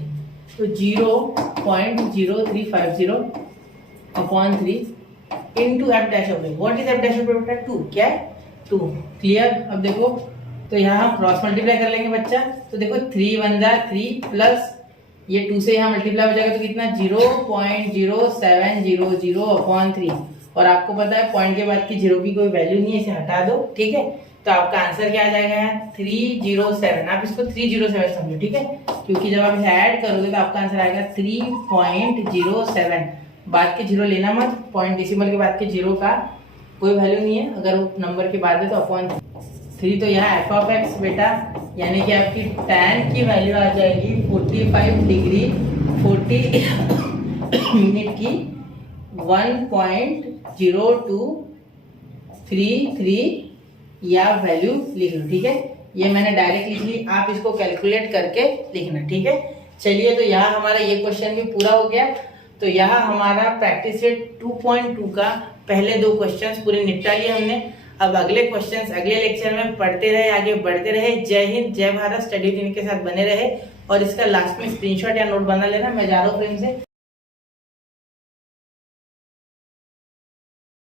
तो 0.0350/3 into f dash of a. What is f dash of a बेटा, 2, क्या है 2। क्लियर? अब देखो तो यहाँ हम क्रॉस मल्टीप्लाई कर लेंगे बच्चा, तो देखो 3 1 जा 3 प्लस ये 2 से यहाँ मल्टीप्लाई हो जाएगा तो कितना 0.0700/3। और आपको पता है पॉइंट के बाद की 0 की कोई वैल्यू नहीं है, इसे हटा दो, ठीक है। तो आपका आंसर क्या आ जाएगा यहाँ 307। आप इसको 307 समझो, ठीक है, क्योंकि जब आप इसे ऐड करोगे तो आपका आंसर आएगा 3.07। बाद के 0 लेना मत, पॉइंट डेसिमल के बाद के 0 का कोई वैल्यू नहीं है, अगर वो नंबर के बाद है तो अपॉन 3। तो यहाँ एफ ऑफ एक्स बेटा यानी कि आपकी टैन की वैल्यू आ जाएगी 45 डिग्री 40 मिनट की 1.0233 या वैल्यू लिख लो, ठीक है। ये मैंने डायरेक्ट लिख ली, आप इसको कैलकुलेट करके लिखना, ठीक है। चलिए तो यहाँ हमारा ये क्वेश्चन भी पूरा हो गया। तो यहाँ हमारा प्रैक्टिस सेट 2.2 का पहले 2 क्वेश्चंस पूरे निपटा लिए हमने। अब अगले क्वेश्चंस अगले लेक्चर में पढ़ते रहे, आगे बढ़ते रहे। जय हिंद, जय भारत, स्टडी विद के साथ बने रहे। और इसका लास्ट में स्क्रीनशॉट या नोट बना लेना। मैं जा रहा हूँ फ्रेंड से।